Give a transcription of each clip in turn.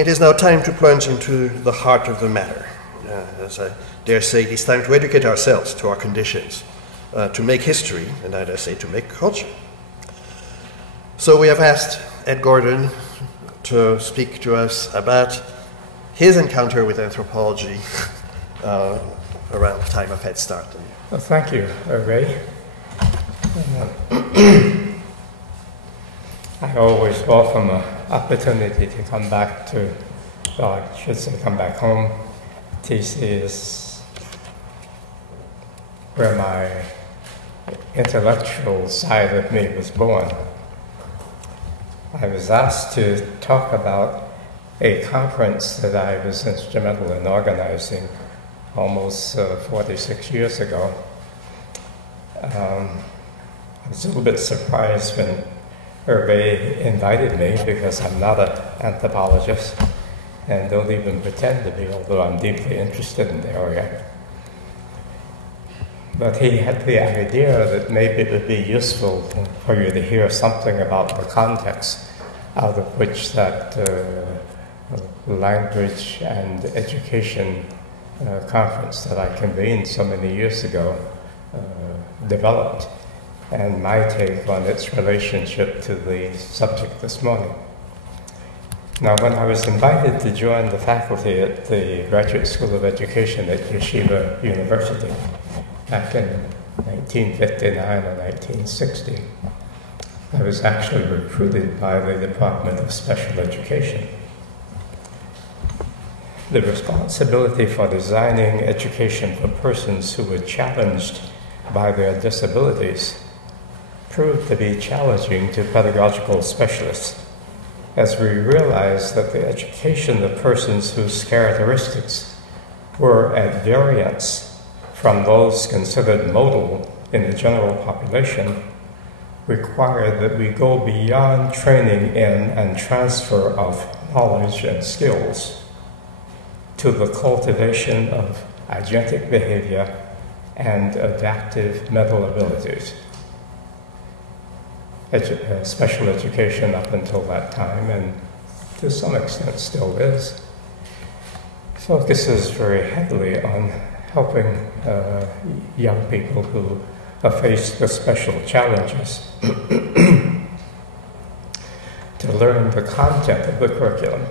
it is now time to plunge into the heart of the matter. As I dare say, it is time to educate ourselves to our conditions, to make history, and I dare say to make culture. So we have asked Ed Gordon to speak to us about his encounter with anthropology around the time of Head Start. Well, thank you, Hervé. I always welcome an opportunity to come back to, well, I should say come back home. TC is where my intellectual side of me was born. I was asked to talk about a conference that I was instrumental in organizing almost 46 years ago. I was a little bit surprised when Hervé invited me because I'm not an anthropologist and don't even pretend to be, although I'm deeply interested in the area. But he had the idea that maybe it would be useful for you to hear something about the context out of which that language and education conference that I convened so many years ago developed, and my take on its relationship to the subject this morning. Now, when I was invited to join the faculty at the Graduate School of Education at Yeshiva University back in 1959 or 1960, I was actually recruited by the Department of Special Education. The responsibility for designing education for persons who were challenged by their disabilities proved to be challenging to pedagogical specialists, as we realized that the education of persons whose characteristics were at variance from those considered modal in the general population required that we go beyond training in and transfer of knowledge and skills to the cultivation of agentic behavior and adaptive mental abilities. Special education up until that time, and to some extent still is, focuses very heavily on helping young people who are faced with special challenges to learn the content of the curriculum.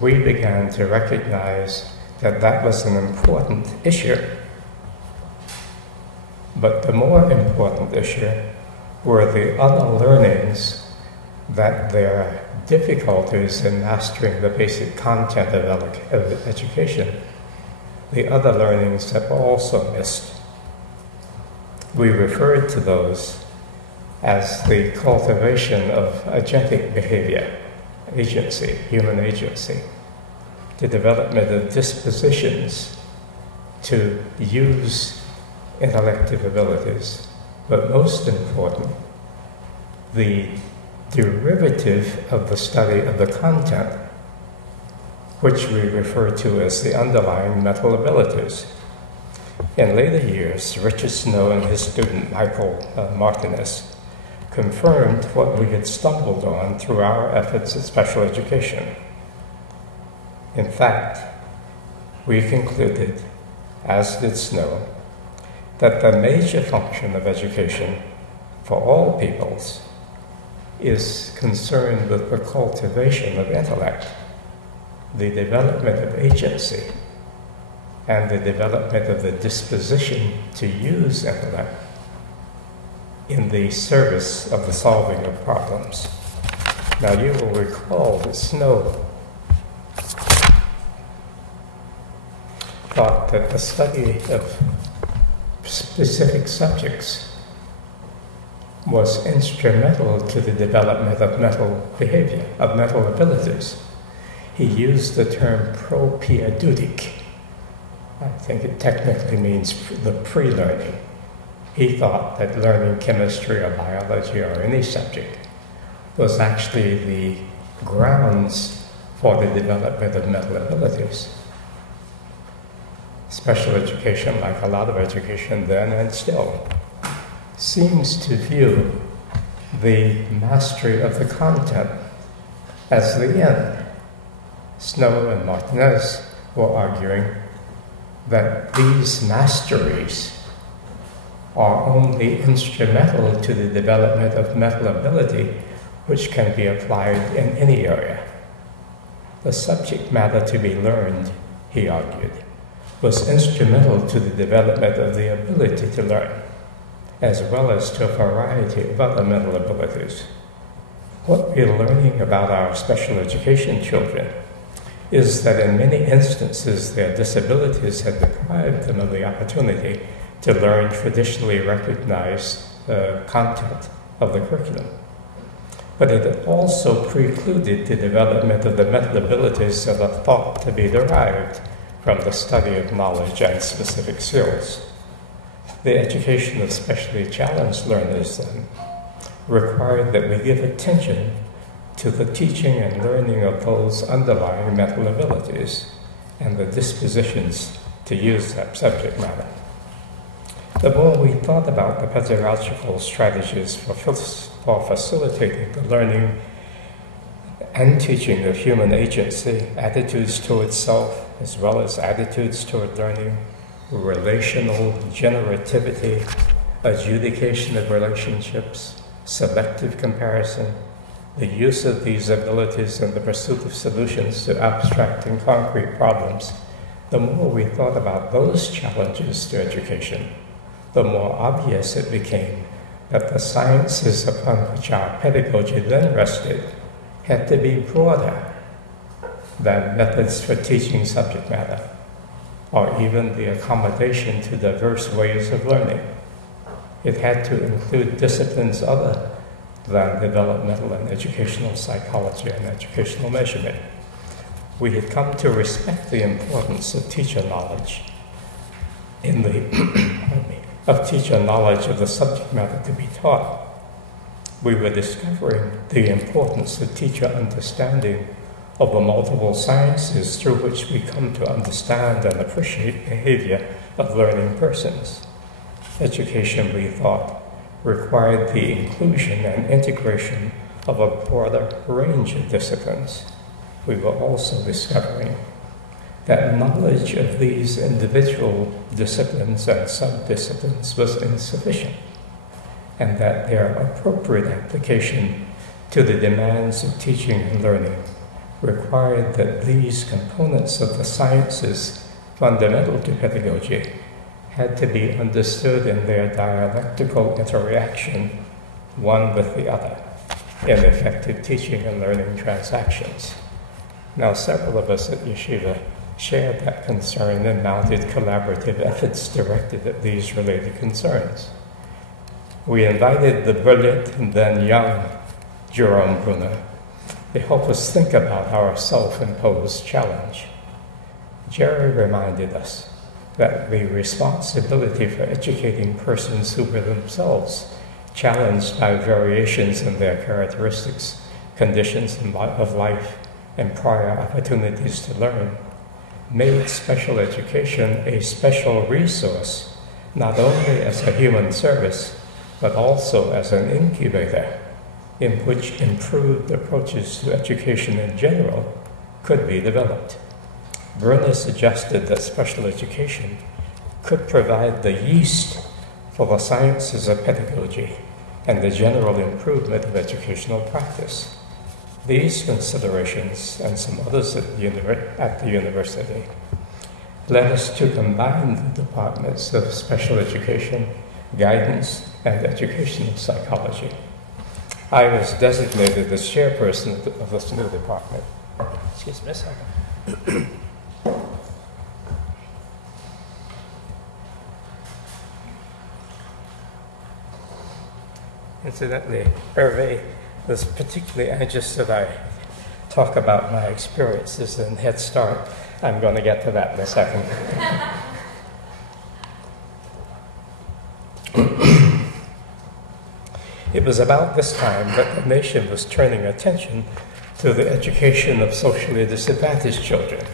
We began to recognize that that was an important issue. But the more important issue were the other learnings that their difficulties in mastering the basic content of education, the other learnings that were also missed. We referred to those as the cultivation of agentic behavior, agency, human agency, the development of dispositions to use intellective abilities, but most important, the derivative of the study of the content, which we refer to as the underlying mental abilities. In later years, Richard Snow and his student Michael Martinez confirmed what we had stumbled on through our efforts at special education. In fact, we concluded, as did Snow, that the major function of education for all peoples is concerned with the cultivation of intellect, the development of agency, and the development of the disposition to use intellect in the service of the solving of problems. Now, you will recall that Snow thought that the study of specific subjects was instrumental to the development of mental behavior, of mental abilities. He used the term propaedeutic. I think it technically means the pre-learning. He thought that learning chemistry or biology or any subject was actually the grounds for the development of mental abilities. Special education, like a lot of education then and still, seems to view the mastery of the content As the end, Snow and Martinez were arguing that these masteries are only instrumental to the development of mental ability, which can be applied in any area. The subject matter to be learned, he argued, was instrumental to the development of the ability to learn, as well as to a variety of other mental abilities. What we're learning about our special education children is that in many instances their disabilities have deprived them of the opportunity to learn traditionally recognized content of the curriculum. But it also precluded the development of the mental abilities that are thought to be derived from the study of knowledge and specific skills. The education of specially challenged learners, then, required that we give attention to the teaching and learning of those underlying mental abilities and the dispositions to use that subject matter. The more we thought about the pedagogical strategies for facilitating the learning and teaching of human agency, attitudes toward self, as well as attitudes toward learning, relational generativity, adjudication of relationships, selective comparison, the use of these abilities in the pursuit of solutions to abstract and concrete problems, the more we thought about those challenges to education, the more obvious it became that the sciences upon which our pedagogy then rested had to be broader than methods for teaching subject matter, or even the accommodation to diverse ways of learning. It had to include disciplines other than developmental and educational psychology and educational measurement. We had come to respect the importance of teacher knowledge of the subject matter to be taught. We were discovering the importance of teacher understanding of the multiple sciences through which we come to understand and appreciate behavior of learning persons. Education, we thought, required the inclusion and integration of a broader range of disciplines. We were also discovering that knowledge of these individual disciplines and sub-disciplines was insufficient, and that their appropriate application to the demands of teaching and learning required that these components of the sciences fundamental to pedagogy had to be understood in their dialectical interaction, one with the other, in effective teaching and learning transactions. Now, several of us at Yeshiva shared that concern and mounted collaborative efforts directed at these related concerns. We invited the brilliant and then young Jerome Bruner to help us think about our self-imposed challenge. Jerry reminded us that the responsibility for educating persons who were themselves challenged by variations in their characteristics, conditions of life, and prior opportunities to learn made special education a special resource, not only as a human service, but also as an incubator in which improved approaches to education in general could be developed. Bruner suggested that special education could provide the yeast for the sciences of pedagogy and the general improvement of educational practice. These considerations, and some others at the university, led us to combine the departments of special education, guidance, and educational psychology. I was designated as chairperson of this new department. Excuse me a second. Incidentally, Hervé was particularly anxious that I talk about my experiences in Head Start. I'm going to get to that in a second. It was about this time that the nation was turning attention to the education of socially disadvantaged children.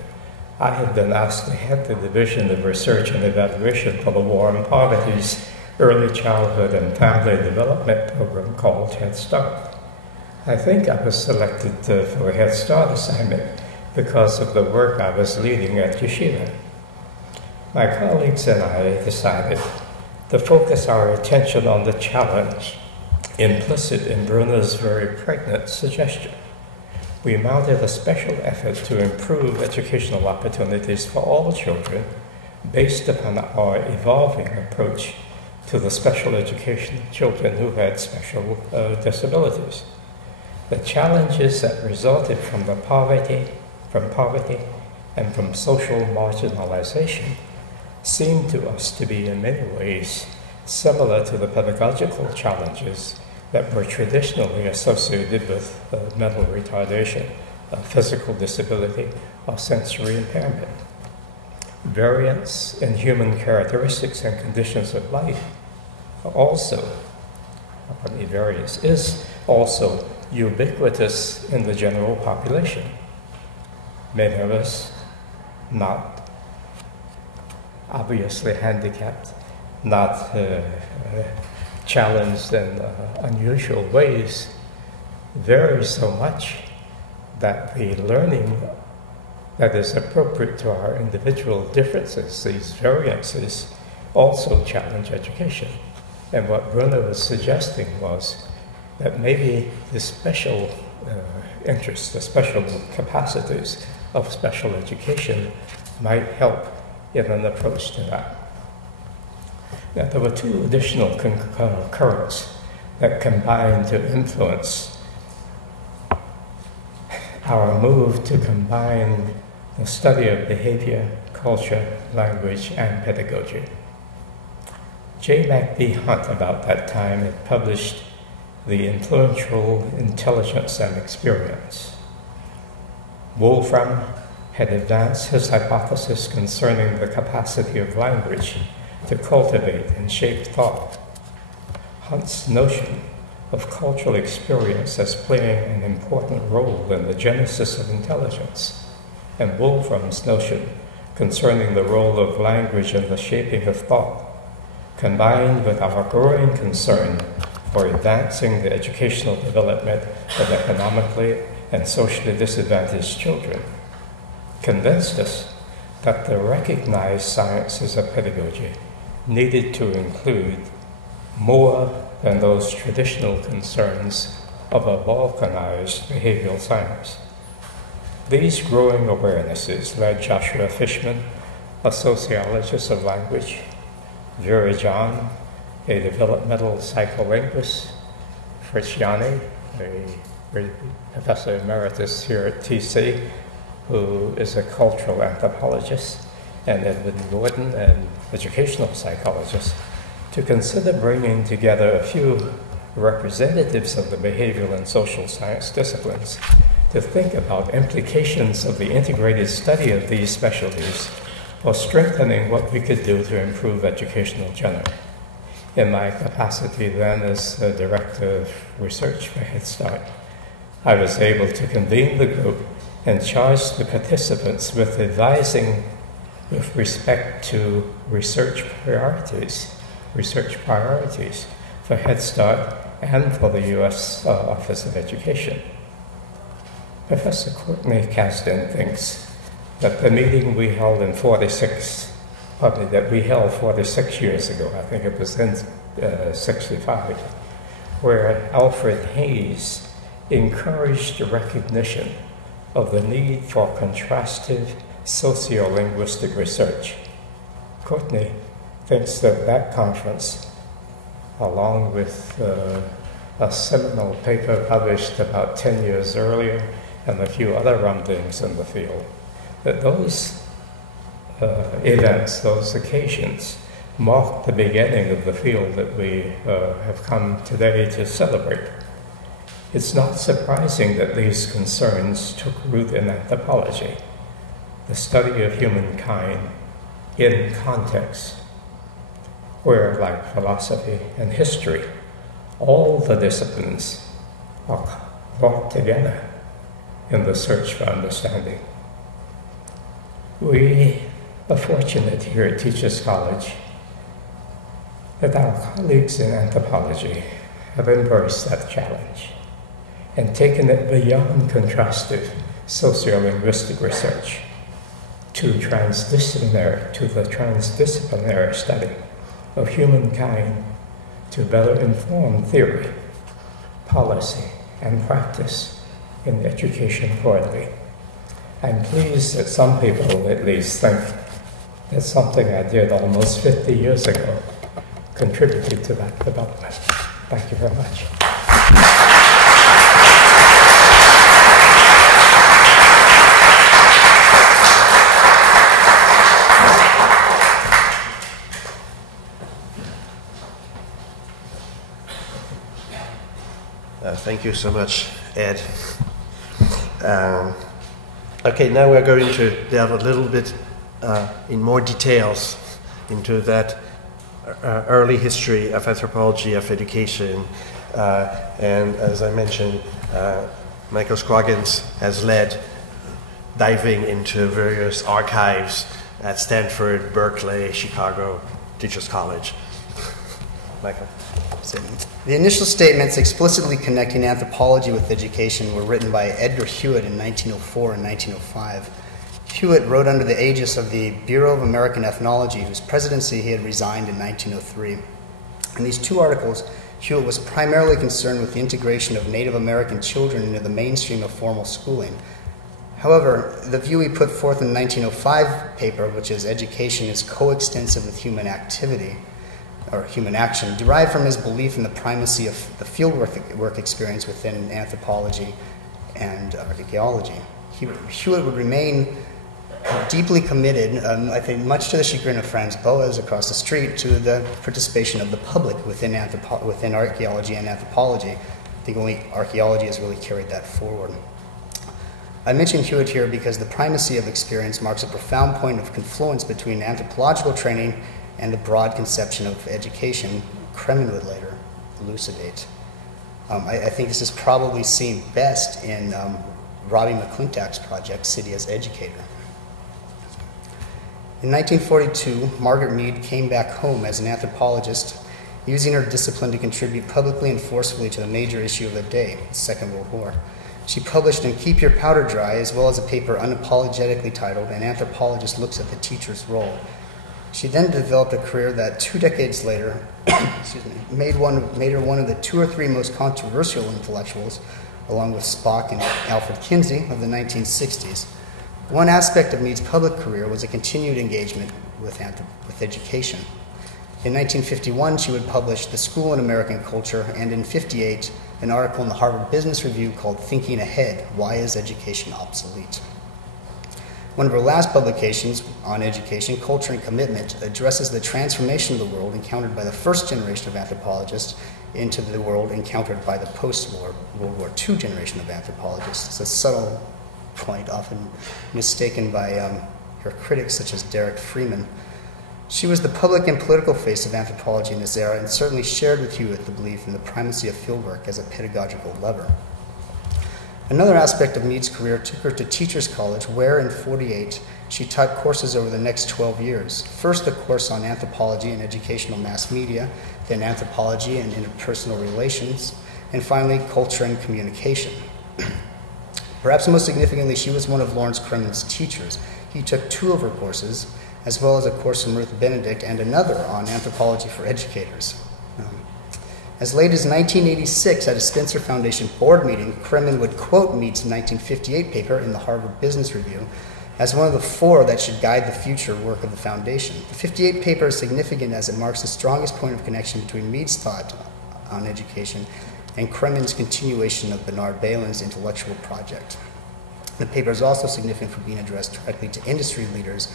I had been asked to head the Division of Research and Evaluation for the War and Poverty's Early Childhood and Family Development Program called Head Start. I think I was selected for a Head Start assignment because of the work I was leading at Yeshiva. My colleagues and I decided to focus our attention on the challenge implicit in Bruner's very pregnant suggestion. We mounted a special effort to improve educational opportunities for all children based upon our evolving approach to the special education of children who had special disabilities. The challenges that resulted from poverty and from social marginalization seemed to us to be in many ways similar to the pedagogical challenges that were traditionally associated with mental retardation, physical disability, or sensory impairment. Variance in human characteristics and conditions of life variance is also ubiquitous in the general population. Many of us, not obviously handicapped, not challenged in unusual ways, vary so much that the learning that is appropriate to our individual differences, these variances, also challenge education. And what Bruner was suggesting was that maybe the special interests, the special capacities of special education might help in an approach to that. Now, there were two additional currents that combined to influence our move to combine the study of behavior, culture, language, and pedagogy. J. McB. Hunt, about that time, had published The Influential Intelligence and Experience. Wolfram had advanced his hypothesis concerning the capacity of language to cultivate and shape thought. Hunt's notion of cultural experience as playing an important role in the genesis of intelligence, and Wolfram's notion concerning the role of language in the shaping of thought, combined with our growing concern for advancing the educational development of economically and socially disadvantaged children, convinced us that the recognized sciences of pedagogy needed to include more than those traditional concerns of a balkanized behavioral science. These growing awarenesses led Joshua Fishman, a sociologist of language, Vera John, a developmental psycholinguist, Fritz Yanni, a professor emeritus here at TC, who is a cultural anthropologist, and Edwin Gordon, an educational psychologist, to consider bringing together a few representatives of the behavioral and social science disciplines to think about implications of the integrated study of these specialties for strengthening what we could do to improve educational generally. In my capacity then as the Director of Research for Head Start, I was able to convene the group and charge the participants with advising with respect to research priorities for Head Start and for the U.S. Office of Education. Professor Courtney Kasdan thinks that the meeting we held 46 years ago, I think it was in 65, where Alfred Hayes encouraged recognition of the need for contrastive sociolinguistic research. Courtney thinks that that conference, along with a seminal paper published about 10 years earlier and a few other rumblings in the field, that those events, those occasions, marked the beginning of the field that we have come today to celebrate. It's not surprising that these concerns took root in anthropology, the study of humankind in context, where, like philosophy and history, all the disciplines are brought together in the search for understanding. We are fortunate here at Teachers College that our colleagues in anthropology have embraced that challenge and taken it beyond contrastive sociolinguistic research to the transdisciplinary study of humankind to better inform theory, policy, and practice in education broadly. I'm pleased that some people at least think that something I did almost 50 years ago contributed to that development. Thank you very much. Thank you so much, Ed. Okay, now we're going to delve a little bit in more details into that early history of anthropology, of education. And as I mentioned, Michael Scroggins has led diving into various archives at Stanford, Berkeley, Chicago, Teachers College. Michael. The initial statements explicitly connecting anthropology with education were written by Edgar Hewitt in 1904 and 1905. Hewitt wrote under the aegis of the Bureau of American Ethnology, whose presidency he had resigned in 1903. In these two articles, Hewitt was primarily concerned with the integration of Native American children into the mainstream of formal schooling. However, the view he put forth in the 1905 paper, which is education is coextensive with human activity, or human action, derived from his belief in the primacy of the fieldwork experience within anthropology and archaeology. Hewitt would remain deeply committed, I think much to the chagrin of Franz Boas across the street, to the participation of the public within archaeology and anthropology. I think only archaeology has really carried that forward. I mention Hewitt here because the primacy of experience marks a profound point of confluence between anthropological training and the broad conception of education Kremen would later elucidate. I think this is probably seen best in Robbie McClintock's project, City as Educator. In 1942, Margaret Mead came back home as an anthropologist, using her discipline to contribute publicly and forcefully to the major issue of the day, the Second World War. She published in Keep Your Powder Dry, as well as a paper unapologetically titled An Anthropologist Looks at the Teacher's Role. She then developed a career that 2 decades later made her one of the 2 or 3 most controversial intellectuals, along with Spock and Alfred Kinsey of the 1960s. One aspect of Mead's public career was a continued engagement with education. In 1951, she would publish The School in American Culture, and in 1958, an article in the Harvard Business Review called Thinking Ahead, Why is Education Obsolete? One of her last publications on education, Culture and Commitment, addresses the transformation of the world encountered by the first generation of anthropologists into the world encountered by the post-World War II generation of anthropologists. It's a subtle point, often mistaken by her critics such as Derek Freeman. She was the public and political face of anthropology in this era and certainly shared with Hewitt the belief in the primacy of fieldwork as a pedagogical lever. Another aspect of Mead's career took her to Teachers College, where in 1948 she taught courses over the next 12 years. First, a course on anthropology and educational mass media, then anthropology and interpersonal relations, and finally, culture and communication. Perhaps most significantly, she was one of Lawrence Kremen's teachers. He took 2 of her courses, as well as a course from Ruth Benedict and another on anthropology for educators. As late as 1986, at a Spencer Foundation board meeting, Kremen would quote Mead's 1958 paper in the Harvard Business Review as one of the 4 that should guide the future work of the foundation. The 58 paper is significant as it marks the strongest point of connection between Mead's thought on education and Kremen's continuation of Bernard Bailyn's intellectual project. The paper is also significant for being addressed directly to industry leaders,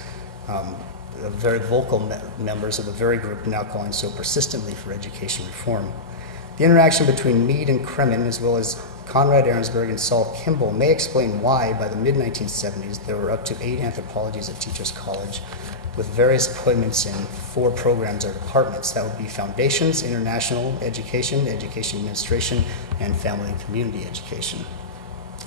very vocal members of the very group now calling so persistently for education reform. The interaction between Mead and Kremen, as well as Conrad Ahrensberg and Saul Kimball, may explain why, by the mid-1970s, there were up to 8 anthropologies at Teachers College, with various appointments in 4 programs or departments. That would be Foundations, International Education, Education Administration, and Family and Community Education.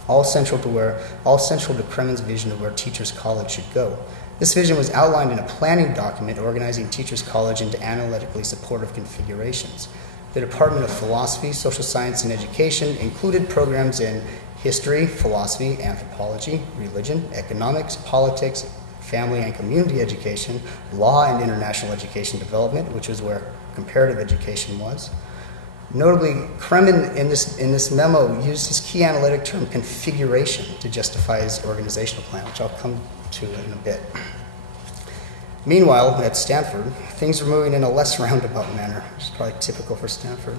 All central to Kremen's vision of where Teachers College should go. This vision was outlined in a planning document organizing Teachers College into analytically supportive configurations. The Department of Philosophy, Social Science, and Education included programs in history, philosophy, anthropology, religion, economics, politics, family and community education, law and international education development, which is where comparative education was. Notably, Kremen in this memo used his key analytic term configuration to justify his organizational plan, which I'll come to in a bit. Meanwhile, at Stanford, things were moving in a less roundabout manner, which is probably typical for Stanford.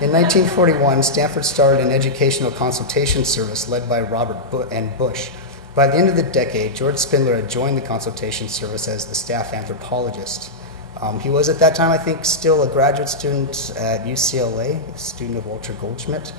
In 1941, Stanford started an educational consultation service led by Robert Bush. By the end of the decade, George Spindler had joined the consultation service as the staff anthropologist. He was at that time, I think, still a graduate student at UCLA, a student of Walter Goldschmidt.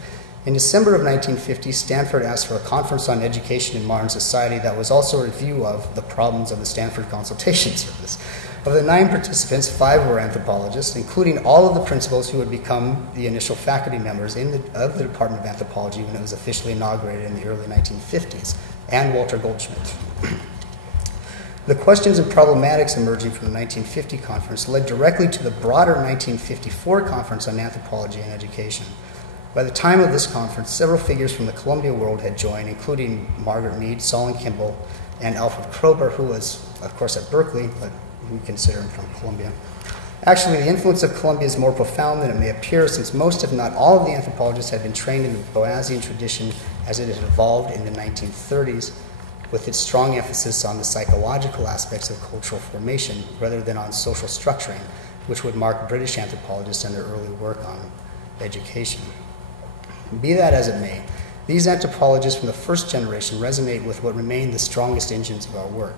In December of 1950, Stanford asked for a conference on education in modern society that was also a review of the problems of the Stanford consultation service. Of the 9 participants, 5 were anthropologists, including all of the principals who would become the initial faculty members of the Department of Anthropology when it was officially inaugurated in the early 1950s, and Walter Goldschmidt. The questions and problematics emerging from the 1950 conference led directly to the broader 1954 Conference on Anthropology and Education. By the time of this conference, several figures from the Columbia world had joined, including Margaret Mead, Solon Kimball, and Alfred Kroeber, who was, of course, at Berkeley, but we consider him from Columbia. Actually, the influence of Columbia is more profound than it may appear, since most, if not all, of the anthropologists had been trained in the Boasian tradition as it had evolved in the 1930s, with its strong emphasis on the psychological aspects of cultural formation rather than on social structuring, which would mark British anthropologists and their early work on education. Be that as it may, these anthropologists from the first generation resonate with what remain the strongest engines of our work.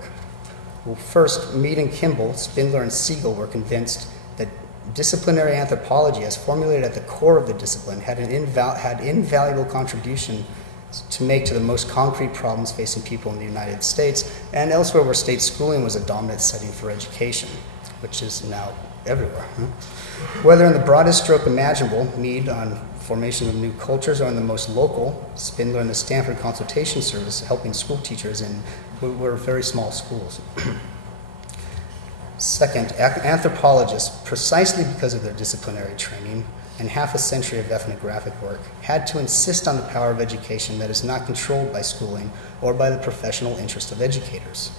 Well, first, Mead and Kimball, Spindler and Siegel were convinced that disciplinary anthropology, as formulated at the core of the discipline, had invaluable contribution to make to the most concrete problems facing people in the United States and elsewhere where state schooling was a dominant setting for education, which is now everywhere. Whether in the broadest stroke imaginable, Mead on formation of new cultures, or in the most local, Spindler and the Stanford Consultation Service helping school teachers in what were very small schools. Second, anthropologists, precisely because of their disciplinary training and half a century of ethnographic work, had to insist on the power of education that is not controlled by schooling or by the professional interest of educators.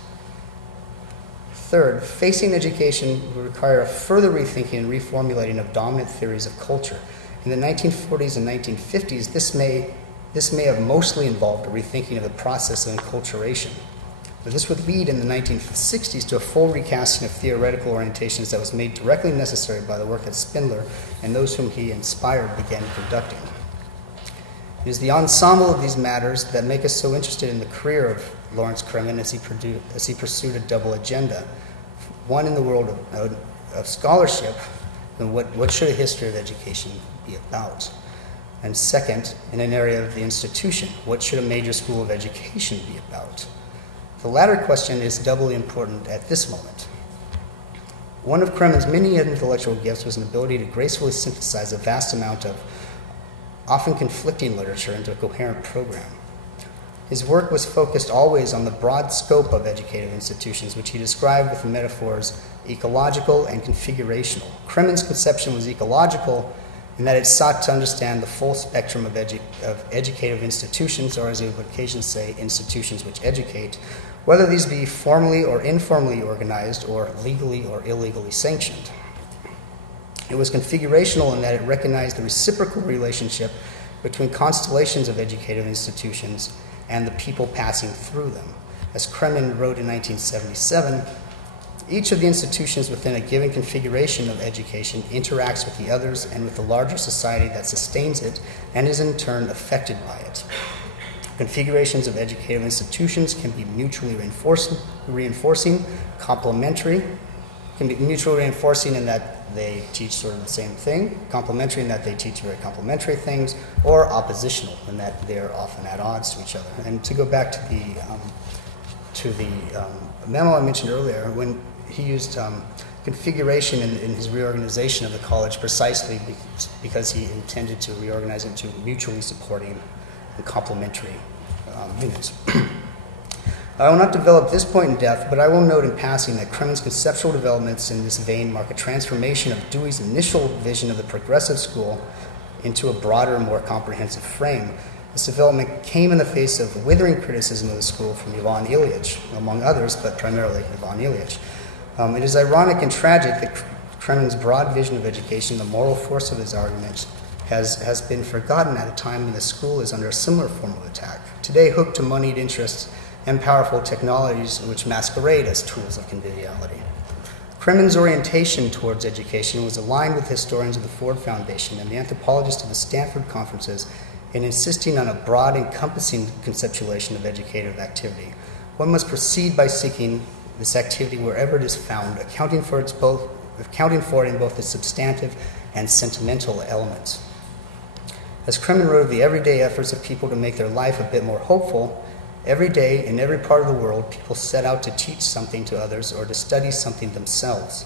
Third, facing education would require a further rethinking and reformulating of dominant theories of culture. In the 1940s and 1950s, this may have mostly involved a rethinking of the process of enculturation. But this would lead in the 1960s to a full recasting of theoretical orientations that was made directly necessary by the work that Spindler and those whom he inspired began conducting. It is the ensemble of these matters that make us so interested in the career of Lawrence Kremen as he pursued a double agenda. One in the world of scholarship, and what should a history of education be about? And second, in an area of the institution, what should a major school of education be about? The latter question is doubly important at this moment. One of Kremen's many intellectual gifts was an ability to gracefully synthesize a vast amount of often conflicting literature into a coherent program. His work was focused always on the broad scope of educative institutions, which he described with the metaphors ecological and configurational. Kremen's conception was ecological in that it sought to understand the full spectrum of educative institutions, or as he would occasionally say, institutions which educate, whether these be formally or informally organized or legally or illegally sanctioned. It was configurational in that it recognized the reciprocal relationship between constellations of educative institutions and the people passing through them. As Kremen wrote in 1977, each of the institutions within a given configuration of education interacts with the others and with the larger society that sustains it and is in turn affected by it. Configurations of educative institutions can be mutually reinforcing, complementary, can be mutually reinforcing in that they teach sort of the same thing, complementary in that they teach very complementary things, or oppositional in that they are often at odds to each other. And to go back to the memo I mentioned earlier, when he used configuration in his reorganization of the college precisely because he intended to reorganize it into mutually supporting and complementary units. I will not develop this point in depth, but I will note in passing that Kremen's conceptual developments in this vein mark a transformation of Dewey's initial vision of the progressive school into a broader, more comprehensive frame. This development came in the face of withering criticism of the school from Ivan Ilyich, among others, but primarily Ivan Ilyich. It is ironic and tragic that Kremen's broad vision of education, the moral force of his arguments, has been forgotten at a time when the school is under a similar form of attack, today hooked to moneyed interests and powerful technologies which masquerade as tools of conviviality. Kremen's orientation towards education was aligned with historians of the Ford Foundation and the anthropologists of the Stanford conferences in insisting on a broad, encompassing conceptualization of educative activity. One must proceed by seeking this activity wherever it is found, accounting for it in both its substantive and sentimental elements. As Kremen wrote of the everyday efforts of people to make their life a bit more hopeful, every day, in every part of the world, people set out to teach something to others or to study something themselves.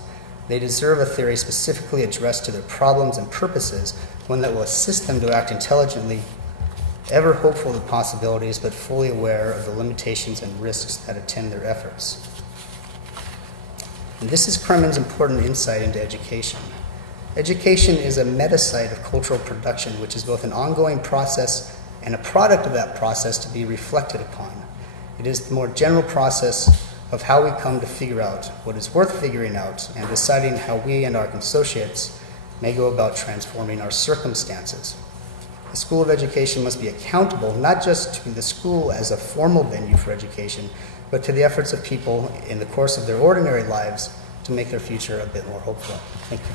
They deserve a theory specifically addressed to their problems and purposes, one that will assist them to act intelligently, ever hopeful of the possibilities, but fully aware of the limitations and risks that attend their efforts. And this is Kremen's important insight into education. Education is a meta-site of cultural production, which is both an ongoing process and a product of that process to be reflected upon. It is the more general process of how we come to figure out what is worth figuring out and deciding how we and our associates may go about transforming our circumstances. The School of Education must be accountable not just to the school as a formal venue for education, but to the efforts of people in the course of their ordinary lives to make their future a bit more hopeful. Thank you.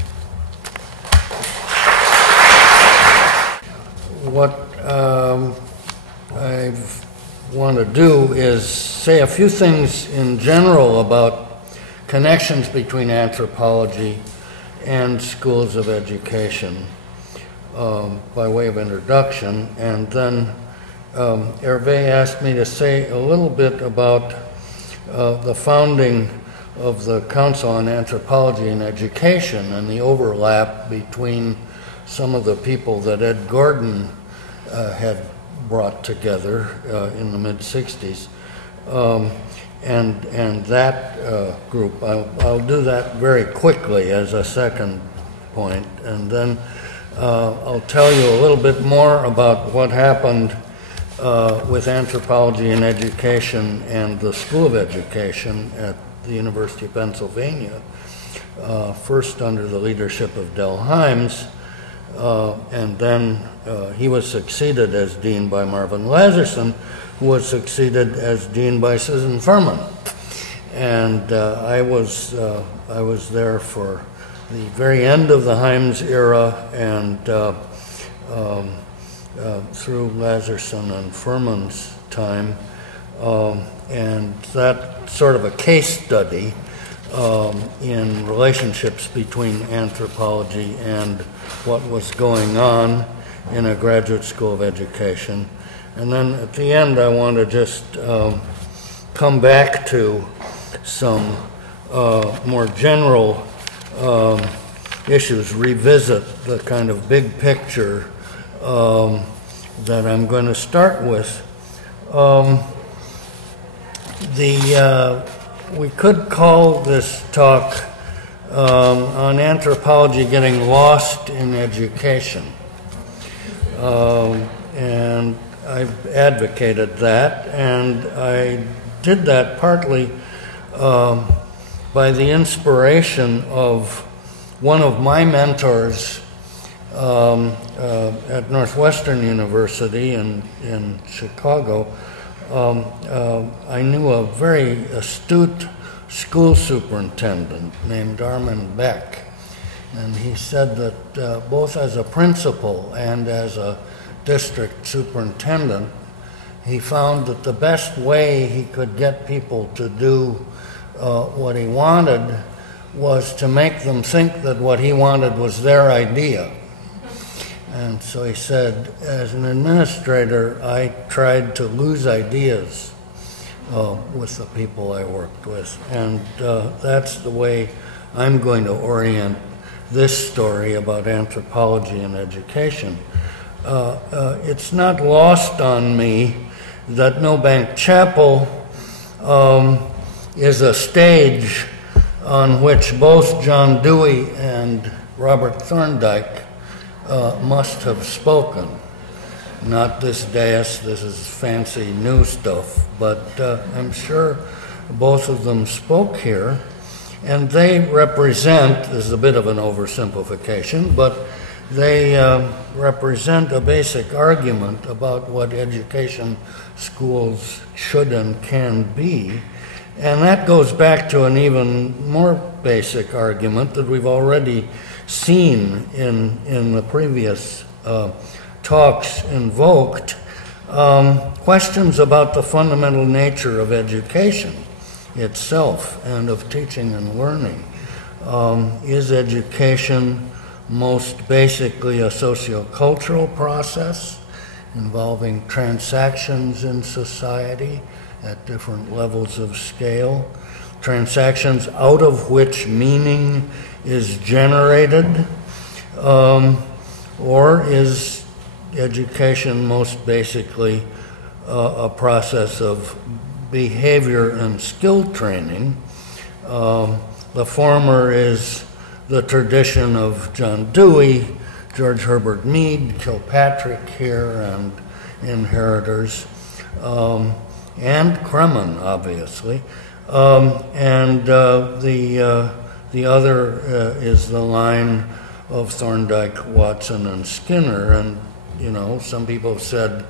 What I want to do is say a few things in general about connections between anthropology and schools of education by way of introduction, and then Hervé asked me to say a little bit about the founding of the Council on Anthropology and Education and the overlap between some of the people that Ed Gordon had brought together in the mid-'60s, and that group. I'll do that very quickly as a second point, and then I'll tell you a little bit more about what happened with Anthropology and Education and the School of Education at the University of Pennsylvania, first under the leadership of Del Hymes, and then he was succeeded as dean by Marvin Lazarson, who was succeeded as dean by Susan Furman. And I was there for the very end of the Hymes era and through Lazarson and Furman's time, and that sort of a case study in relationships between anthropology and what was going on in a graduate school of education. And then at the end, I want to just come back to some more general issues, revisit the kind of big picture that I'm going to start with. We could call this talk on anthropology getting lost in education. And I've advocated that, and I did that partly by the inspiration of one of my mentors at Northwestern University in Chicago. I knew a very astute school superintendent named Armin Beck, and he said that both as a principal and as a district superintendent, he found that the best way he could get people to do what he wanted was to make them think that what he wanted was their idea. And so he said, as an administrator, I tried to lose ideas with the people I worked with. And that's the way I'm going to orient this story about anthropology and education. It's not lost on me that Millbank Chapel is a stage on which both John Dewey and Robert Thorndike must have spoken. Not this dais, this is fancy new stuff, but I'm sure both of them spoke here. And they represent, this is a bit of an oversimplification, but they represent a basic argument about what education schools should and can be. And that goes back to an even more basic argument that we've already seen in the previous talks invoked, questions about the fundamental nature of education itself and of teaching and learning. Is education most basically a sociocultural process involving transactions in society at different levels of scale, transactions out of which meaning is generated, or is education most basically a process of behavior and skill training? The former is the tradition of John Dewey, George Herbert Mead, Kilpatrick here, and inheritors, and Kremen, obviously. And the other is the line of Thorndike, Watson, and Skinner. And, you know, some people have said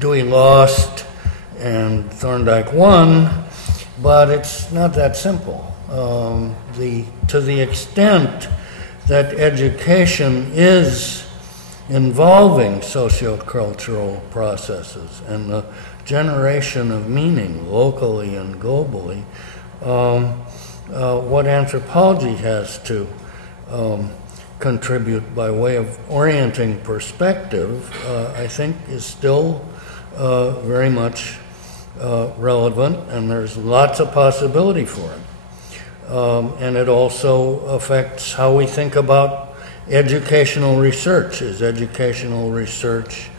Dewey lost and Thorndike won, but it's not that simple. To the extent that education is involving sociocultural processes and the generation of meaning locally and globally, what anthropology has to contribute by way of orienting perspective, I think, is still very much relevant, and there's lots of possibility for it. And it also affects how we think about educational research. Is educational research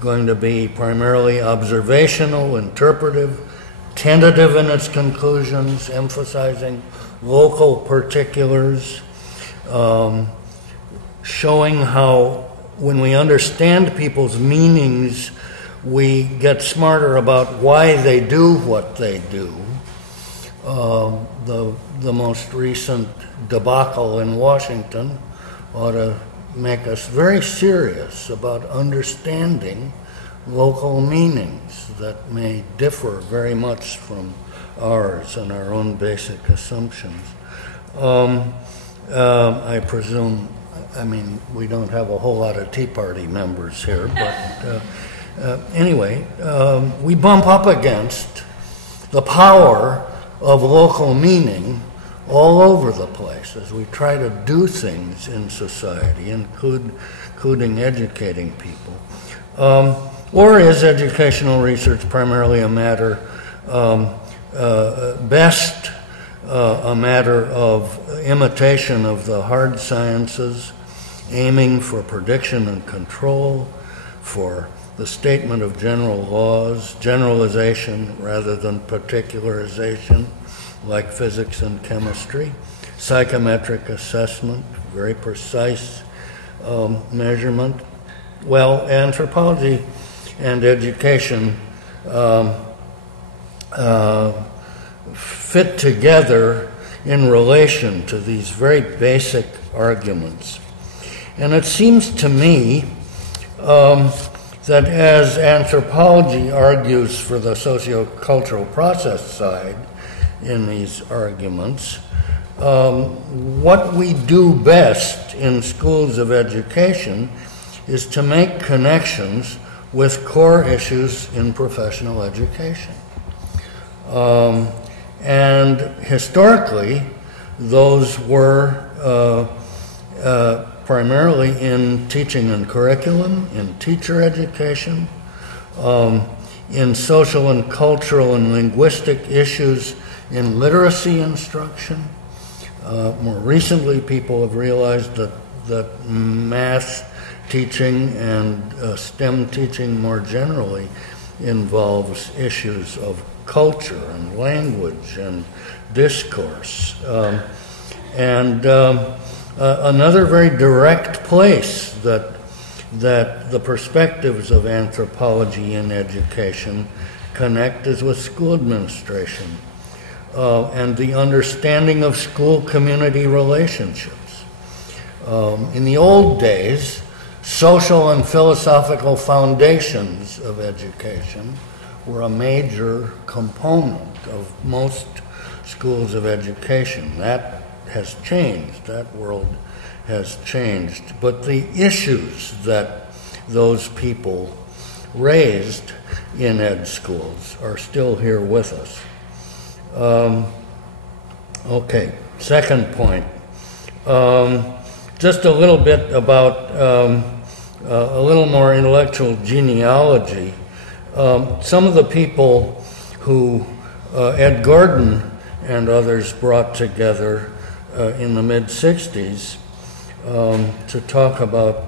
going to be primarily observational, interpretive, tentative in its conclusions, emphasizing local particulars, showing how when we understand people's meanings, we get smarter about why they do what they do. The most recent debacle in Washington ought to make us very serious about understanding local meanings that may differ very much from ours and our own basic assumptions. I presume, I mean, we don't have a whole lot of Tea Party members here, but anyway, we bump up against the power of local meaning all over the place as we try to do things in society, including educating people. Or is educational research primarily a matter, best a matter of imitation of the hard sciences, aiming for prediction and control, for the statement of general laws, generalization rather than particularization, like physics and chemistry, psychometric assessment, very precise measurement. Well, anthropology and education fit together in relation to these very basic arguments. And it seems to me that as anthropology argues for the sociocultural process side in these arguments, what we do best in schools of education is to make connections with core issues in professional education. And historically, those were primarily in teaching and curriculum, in teacher education, in social and cultural and linguistic issues in literacy instruction. More recently, people have realized that math teaching and STEM teaching more generally involves issues of culture and language and discourse. Another very direct place that the perspectives of anthropology in education connect is with school administration and the understanding of school-community relationships. In the old days, social and philosophical foundations of education were a major component of most schools of education. That has changed. That world has changed. But the issues that those people raised in ed schools are still here with us. Okay, second point. Just a little bit about a little more intellectual genealogy. Some of the people who Ed Gordon and others brought together in the mid-60s to talk about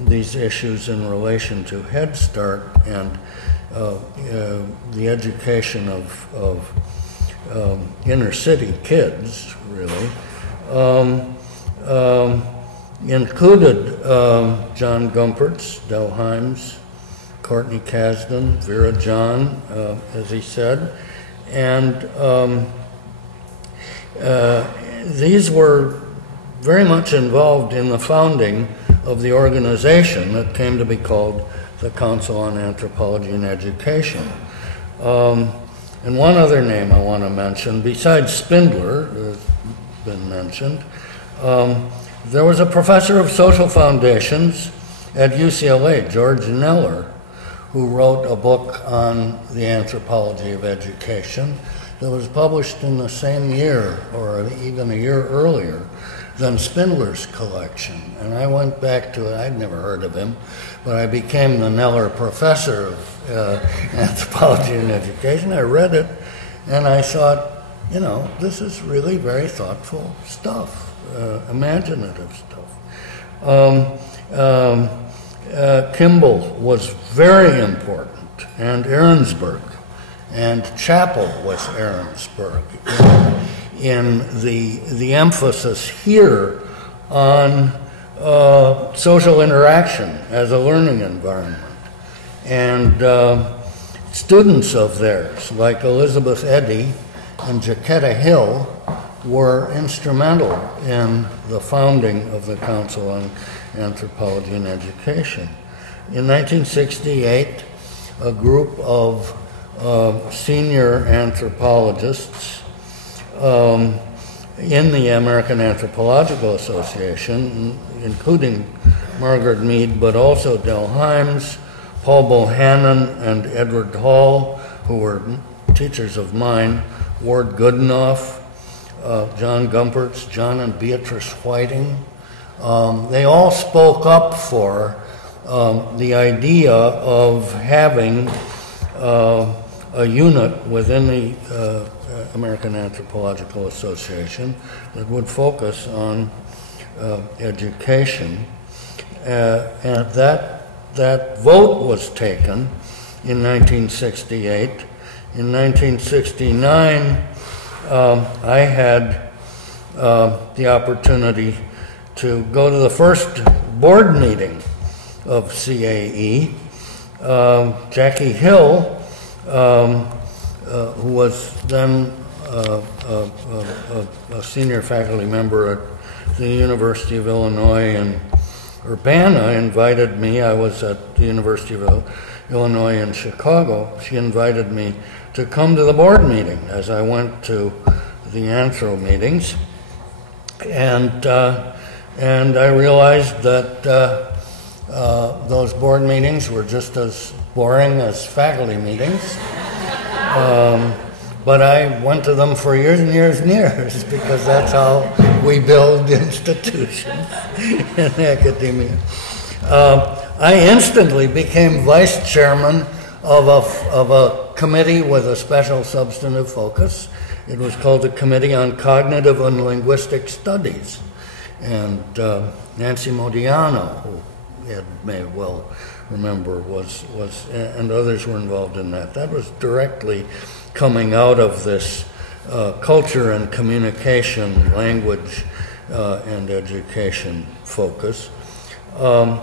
these issues in relation to Head Start and the education of inner-city kids, really, included John Gumpertz, Del Himes, Courtney Kasdan, Vera John, as he said, and these were very much involved in the founding of the organization that came to be called the Council on Anthropology and Education. And one other name I want to mention, besides Spindler, who's been mentioned, there was a professor of social foundations at UCLA, George Neller, who wrote a book on the anthropology of education that was published in the same year, or even a year earlier, than Spindler's collection. And I went back to it. I'd never heard of him, but I became the Neller Professor of Anthropology and Education. I read it, and I thought, you know, this is really very thoughtful stuff, imaginative stuff. Kimball was very important, and Ahrensburg, and Chappell was Ahrensburg in the emphasis here on social interaction as a learning environment. And students of theirs, like Elizabeth Eddy and Jaquetta Hill, were instrumental in the founding of the Council on Anthropology and Education. In 1968, a group of senior anthropologists in the American Anthropological Association, including Margaret Mead, but also Del Himes, Paul Bohannon, and Edward Hall, who were teachers of mine, Ward Goodenough, John Gumpertz, John and Beatrice Whiting. They all spoke up for the idea of having a unit within the American Anthropological Association that would focus on education. And that vote was taken in 1968. In 1969, I had the opportunity to go to the first board meeting of CAE. Jackie Hill, who was then a senior faculty member at the University of Illinois in Urbana, invited me. I was at the University of Illinois in Chicago. She invited me to come to the board meeting as I went to the Anthro meetings. And I realized that those board meetings were just as boring as faculty meetings. But I went to them for years and years and years because that's how we build institutions in academia. I instantly became vice chairman of a committee with a special substantive focus. It was called the Committee on Cognitive and Linguistic Studies. And Nancy Modiano, who Ed may well remember, and others were involved in that. That was directly coming out of this culture and communication, language and education focus. In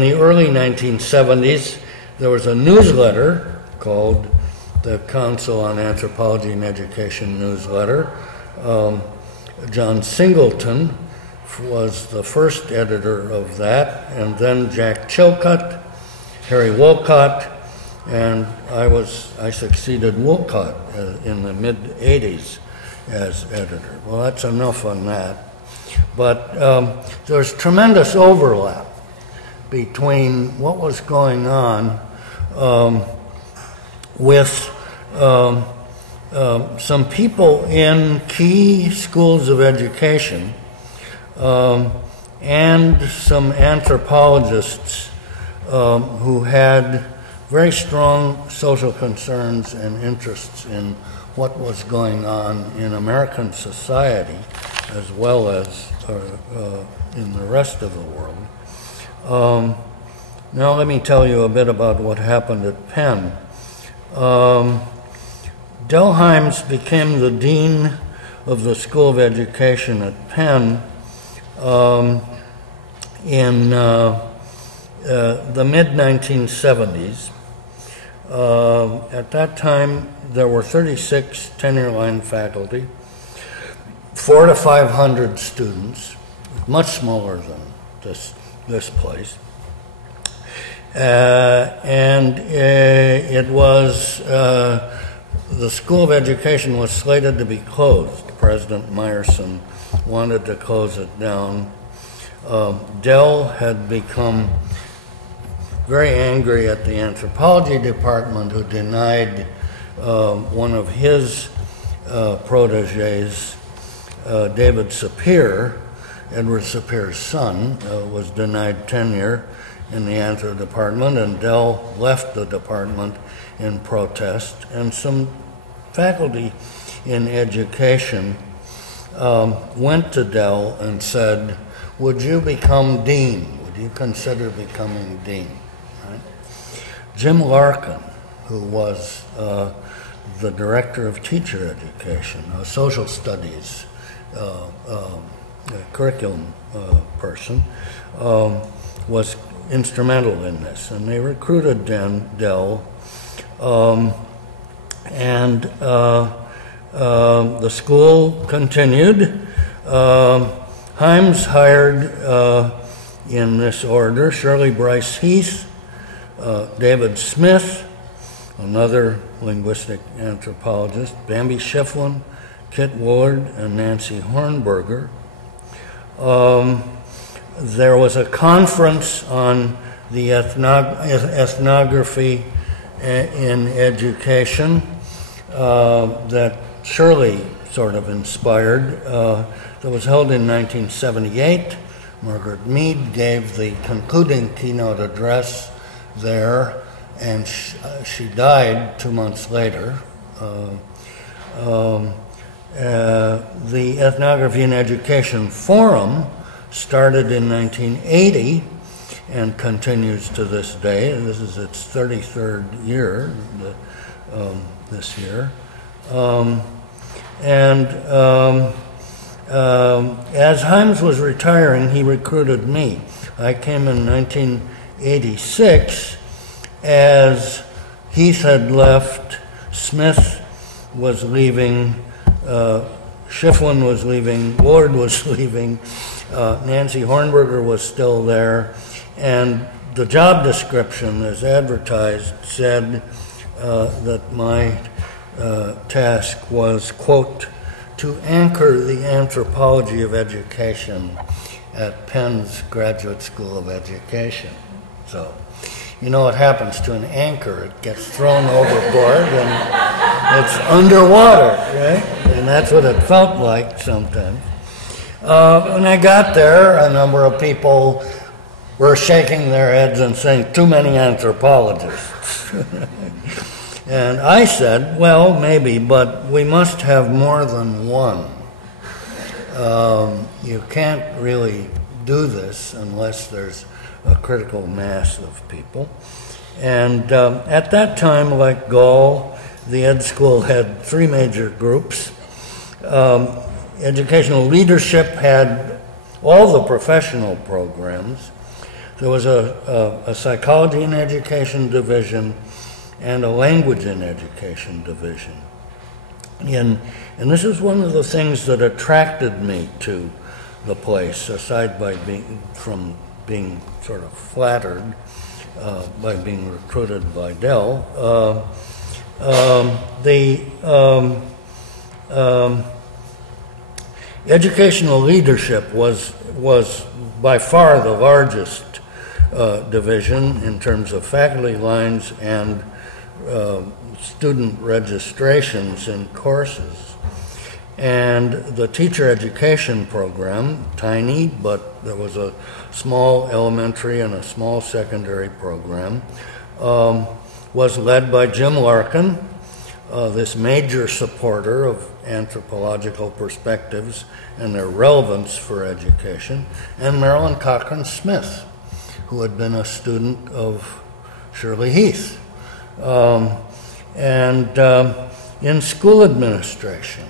the early 1970s, there was a newsletter called the Council on Anthropology and Education newsletter. John Singleton was the first editor of that, and then Jack Chilcott, Harry Wolcott, and I succeeded Wolcott in the mid-'80s as editor. Well, that's enough on that. But there's tremendous overlap between what was going on with some people in key schools of education and some anthropologists who had very strong social concerns and interests in what was going on in American society as well as in the rest of the world. Now let me tell you a bit about what happened at Penn. Del Hymes became the dean of the School of Education at Penn in the mid-1970s. At that time, there were 36 tenure-line faculty, 400 to 500 students, much smaller than this place. And it was, the School of Education was slated to be closed. President Meyerson wanted to close it down. Del had become very angry at the anthropology department, who denied one of his proteges, David Sapir, Edward Sapir's son, was denied tenure in the anthro department, and Del left the department in protest. And some faculty in education went to Del and said, "Would you become dean? Would you consider becoming dean?" Right? Jim Larkin, who was the director of teacher education, a social studies curriculum person, was instrumental in this, and they recruited Del, and the school continued. Hymes hired, in this order, Shirley Bryce Heath, David Smith, another linguistic anthropologist, Bambi Schifflin, Kit Woolard, and Nancy Hornberger. There was a conference on the ethnography in education that Shirley sort of inspired. That was held in 1978. Margaret Mead gave the concluding keynote address there, and she died 2 months later. The Ethnography in Education Forum started in 1980 and continues to this day. This is its 33rd year this year. As Hymes was retiring, he recruited me. I came in 1986 as Heath had left, Smith was leaving, Schifflin was leaving, Ward was leaving, Nancy Hornberger was still there, and the job description as advertised said that my task was, quote, to anchor the anthropology of education at Penn's Graduate School of Education. So, you know what happens to an anchor? It gets thrown overboard and it's underwater, right? And that's what it felt like sometimes. When I got there, a number of people were shaking their heads and saying, too many anthropologists. And I said, well, maybe, but we must have more than one. You can't really do this unless there's a critical mass of people. And at that time, like Gall, the Ed School had three major groups. Educational leadership had all the professional programs. There was a psychology in education division and a language in education division. And this is one of the things that attracted me to the place, aside from being sort of flattered by being recruited by Dell. The educational leadership was by far the largest division in terms of faculty lines and student registrations in courses. And the teacher education program, tiny, but there was a small elementary and a small secondary program, was led by Jim Larkin, this major supporter of anthropological perspectives and their relevance for education, and Marilyn Cochran Smith, who had been a student of Shirley Heath. And in school administration,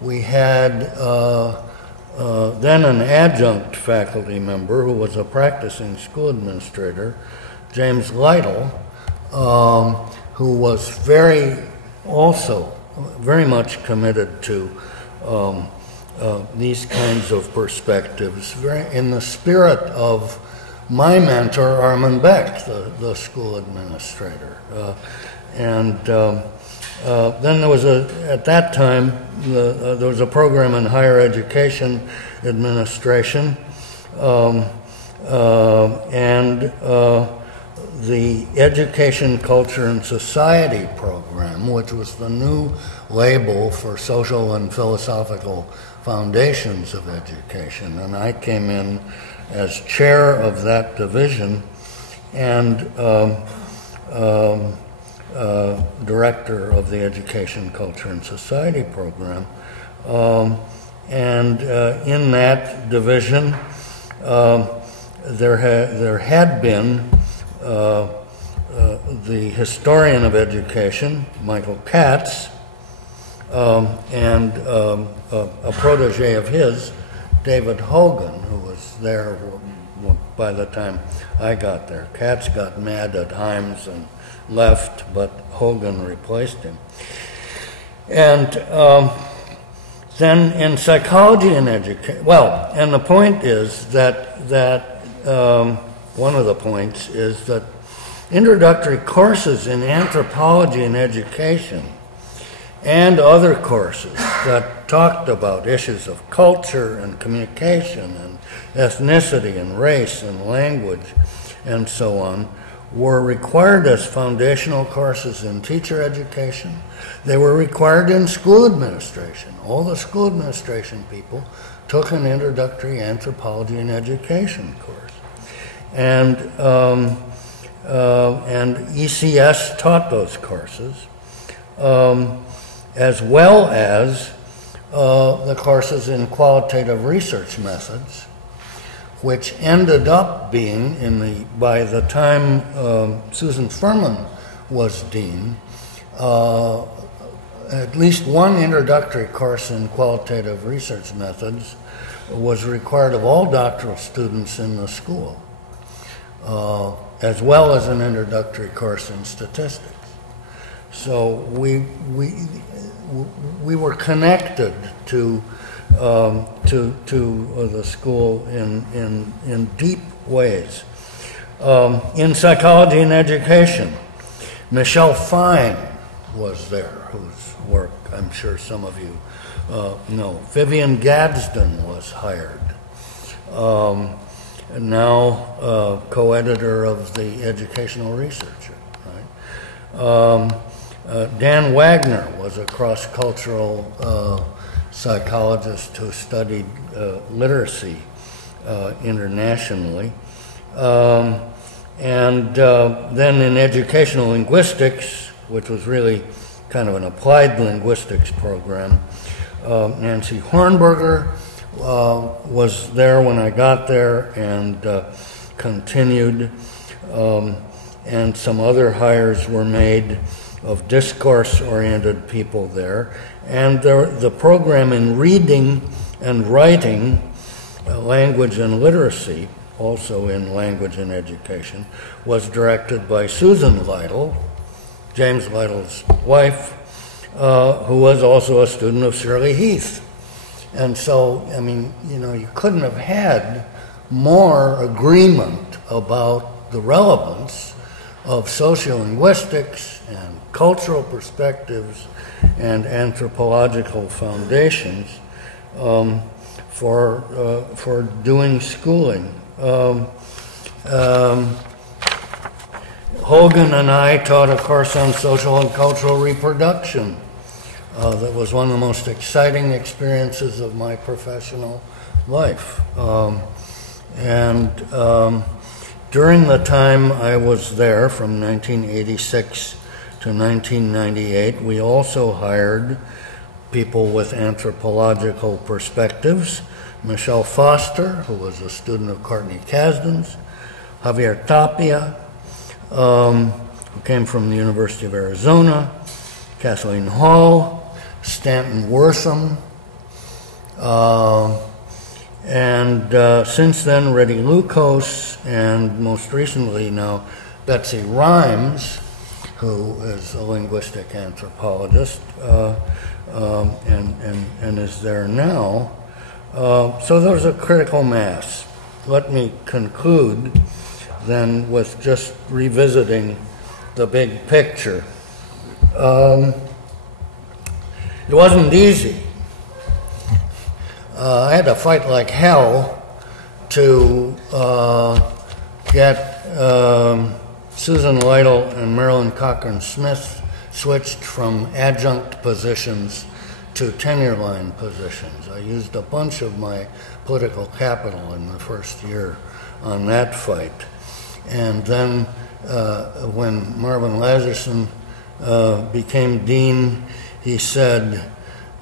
we had then an adjunct faculty member who was a practicing school administrator, James Lytle, who was very much committed to these kinds of perspectives, in the spirit of my mentor, Armin Beck, the school administrator. And then there was at that time, there was a program in higher education administration, and the Education, Culture, and Society program, which was the new label for social and philosophical foundations of education. And I came in as chair of that division and director of the Education, Culture, and Society program. And in that division, there had been the historian of education, Michael Katz, and a protege of his, David Hogan, who was there by the time I got there. Katz got mad at Himes and left, but Hogan replaced him. And then in psychology and education, and the point is that one of the points is that introductory courses in anthropology and education and other courses that talked about issues of culture and communication and ethnicity and race and language and so on were required as foundational courses in teacher education. They were required in school administration. All the school administration people took an introductory anthropology and education course. And ECS taught those courses, as well as the courses in qualitative research methods, which ended up being, by the time Susan Furman was dean, at least one introductory course in qualitative research methods was required of all doctoral students in the school, as well as an introductory course in statistics. So we were connected to the school in deep ways. In psychology and education, Michelle Fine was there, whose work I'm sure some of you know. Vivian Gadsden was hired, now co-editor of the Educational Researcher. Right? Dan Wagner was a cross-cultural psychologist who studied literacy internationally. And then in educational linguistics, which was really kind of an applied linguistics program, Nancy Hornberger was there when I got there, and continued, and some other hires were made of discourse-oriented people there. And the program in reading and writing, language and literacy, also in language and education, was directed by Susan Lytle, James Lytle's wife, who was also a student of Shirley Heath. And so, I mean, you know, you couldn't have had more agreement about the relevance of sociolinguistics and cultural perspectives and anthropological foundations for doing schooling. Hogan and I taught a course on social and cultural reproduction. That was one of the most exciting experiences of my professional life. During the time I was there, from 1986 to 1998, we also hired people with anthropological perspectives. Michelle Foster, who was a student of Courtney Kasdan's, Javier Tapia, who came from the University of Arizona, Kathleen Hall, Stanton Wortham, and since then, Reddy Lucas, and most recently now, Betsy Rhymes, who is a linguistic anthropologist and is there now. So there's a critical mass. Let me conclude then with just revisiting the big picture. It wasn't easy. I had to fight like hell to get Susan Lytle and Marilyn Cochran Smith switched from adjunct positions to tenure line positions. I used a bunch of my political capital in the first year on that fight. And then when Marvin Lazarson became dean, he said,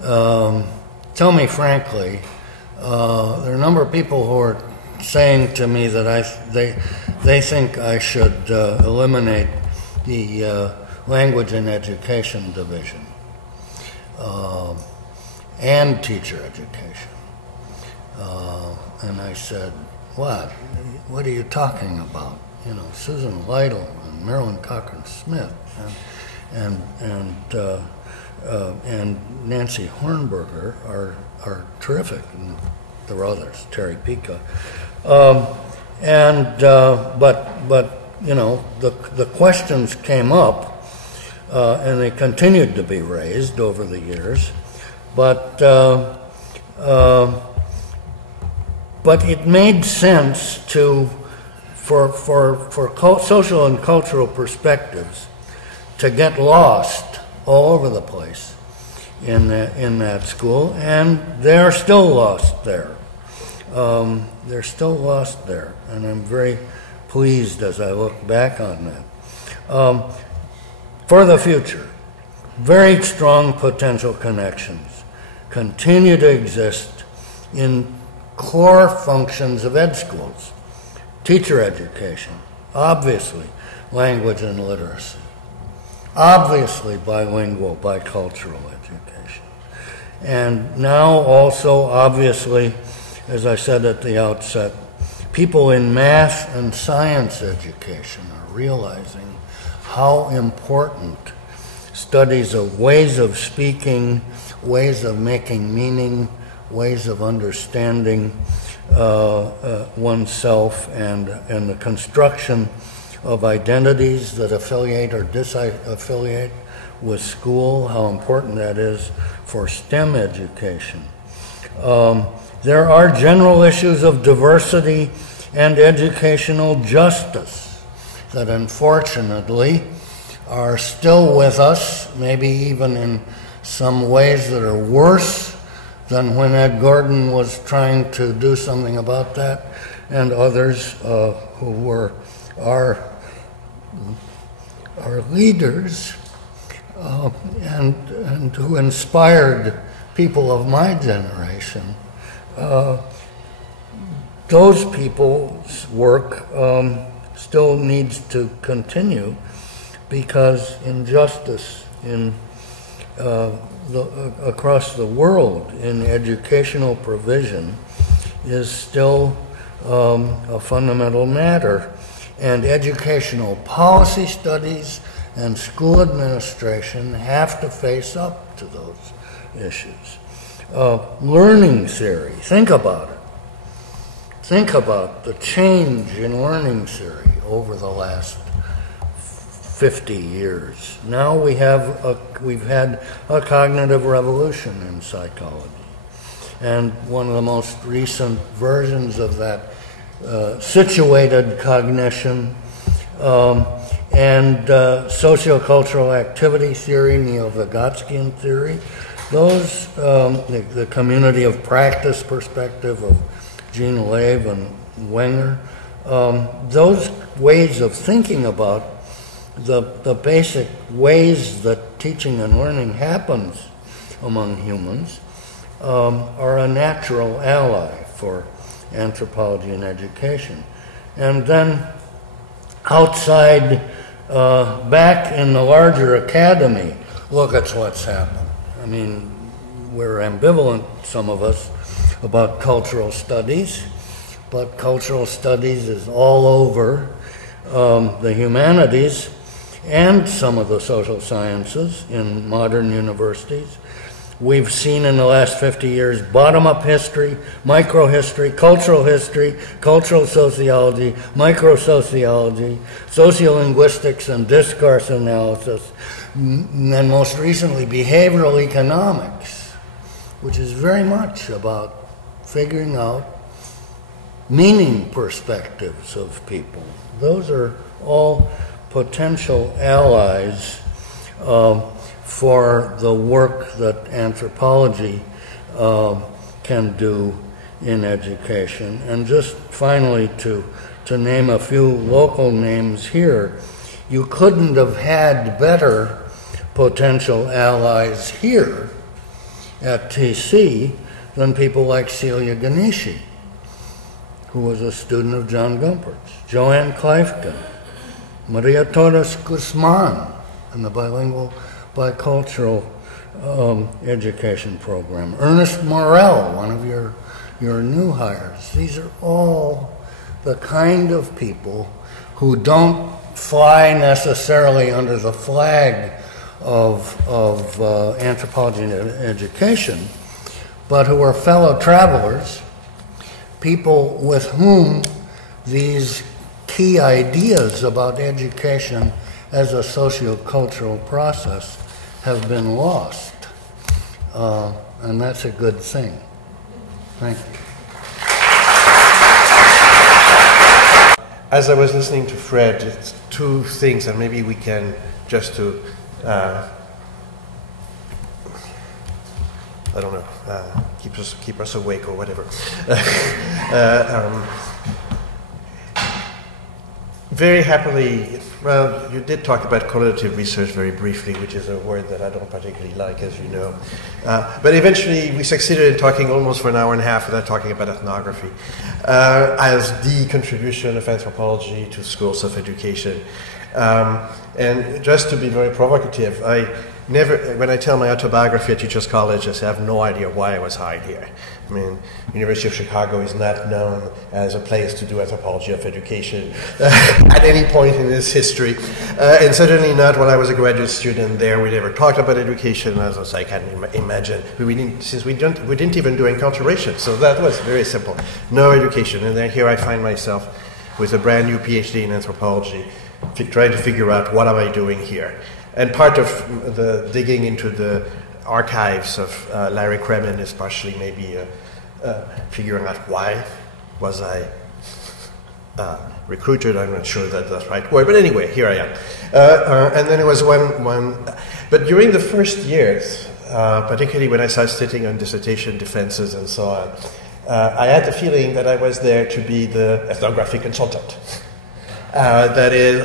tell me frankly, there are a number of people who are saying to me that they think I should eliminate the language and education division and teacher education. And I said, what? What are you talking about? You know, Susan Lytle and Marilyn Cochran Smith and Nancy Hornberger are terrific, and there are others, Terry Pica, but you know, the questions came up, and they continued to be raised over the years, but it made sense for social and cultural perspectives to get lost all over the place in that school, and they're still lost there. They're still lost there, and I'm very pleased as I look back on that. For the future, very strong potential connections continue to exist in core functions of ed schools. Teacher education, obviously language and literacy, obviously bilingual, bicultural education. And now also, obviously, as I said at the outset, people in math and science education are realizing how important studies of ways of speaking, ways of making meaning, ways of understanding oneself, and the construction of identities that affiliate or disaffiliate with school, how important that is for STEM education. There are general issues of diversity and educational justice that unfortunately are still with us, maybe even in some ways that are worse than when Ed Gordon was trying to do something about that, and others who were our leaders and who inspired people of my generation those people's work still needs to continue, because injustice across the world in educational provision is still a fundamental matter, and educational policy studies and school administration have to face up to those issues. Learning theory, think about it. Think about the change in learning theory over the last 50 years. Now we've had a cognitive revolution in psychology. And one of the most recent versions of that, situated cognition, and sociocultural activity theory, Neo-Vygotskian theory, those, the community of practice perspective of Jean Lave and Wenger, those ways of thinking about the basic ways that teaching and learning happens among humans are a natural ally for anthropology and education. And then outside, back in the larger academy, look at what's happened. I mean, we're ambivalent, some of us, about cultural studies, but cultural studies is all over the humanities and some of the social sciences in modern universities. We've seen in the last 50 years bottom-up history, micro-history, cultural sociology, micro-sociology, sociolinguistics and discourse analysis, and most recently behavioral economics, which is very much about figuring out meaning perspectives of people. Those are all potential allies for the work that anthropology can do in education. And just finally, to name a few local names here, you couldn't have had better potential allies here at TC than people like Celia Ganeshi, who was a student of John Gumpert's, Joanne Kleifkin, Maria Torres Guzman, and the bicultural education program. Ernest Morel, one of your new hires. These are all the kind of people who don't fly necessarily under the flag of anthropology and education, but who are fellow travelers, people with whom these key ideas about education as a sociocultural process have been lost. And that's a good thing. Thank you. As I was listening to Fred, it's two things, and maybe we can just to, I don't know, keep us awake or whatever. Very happily, well, you did talk about qualitative research very briefly, which is a word that I don't particularly like, as you know. But eventually, we succeeded in talking almost for an hour and a half without talking about ethnography as the contribution of anthropology to schools of education. And just to be very provocative, when I tell my autobiography at Teachers College, I say I have no idea why I was hired here. I mean, University of Chicago is not known as a place to do anthropology of education at any point in its history. And certainly not when I was a graduate student there. We never talked about education, as I can imagine. We didn't even do encounteration, so that was very simple. No education. And then here I find myself with a brand new Ph.D. in anthropology, trying to figure out what am I doing here. And part of the digging into the archives of Larry Kremen is partially maybe figuring out why was I recruited. I'm not sure that's the right word, but anyway, here I am. And then it was one. But during the first years, particularly when I started sitting on dissertation defenses and so on, I had the feeling that I was there to be the ethnographic consultant. That is,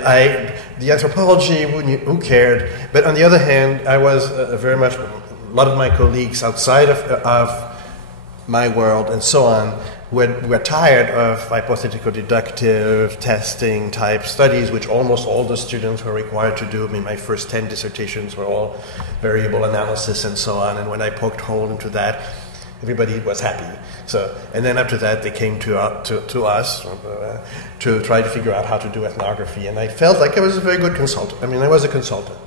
the anthropology, who cared? But on the other hand, I was very much, a lot of my colleagues outside of my world and so on we're tired of hypothetical deductive testing type studies, which almost all the students were required to do. I mean, my first 10 dissertations were all variable analysis and so on, and when I poked hole into that, everybody was happy. So, and then after that, they came to us to try to figure out how to do ethnography, and I felt like I was a very good consultant. I mean, I was a consultant.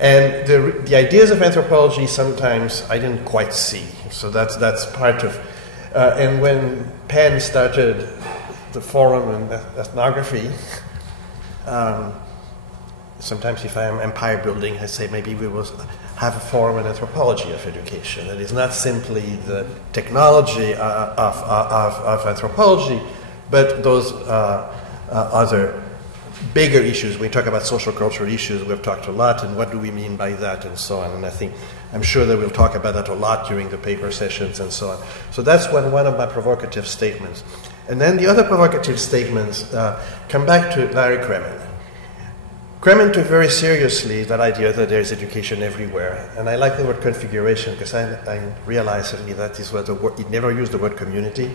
And the ideas of anthropology sometimes I didn't quite see. So that's part of... and when Penn started the forum in ethnography, sometimes if I am empire building, I say maybe we will have a forum in anthropology of education. It is not simply the technology of anthropology, but those other bigger issues. We talk about social cultural issues, we've talked a lot, and what do we mean by that, and so on. And I'm sure that we'll talk about that a lot during the paper sessions and so on. So that's one of my provocative statements. And then the other provocative statements come back to Larry Kremen. Kremen took very seriously that idea that there's education everywhere. And I like the word configuration because I realized suddenly that is what the word, he never used the word community,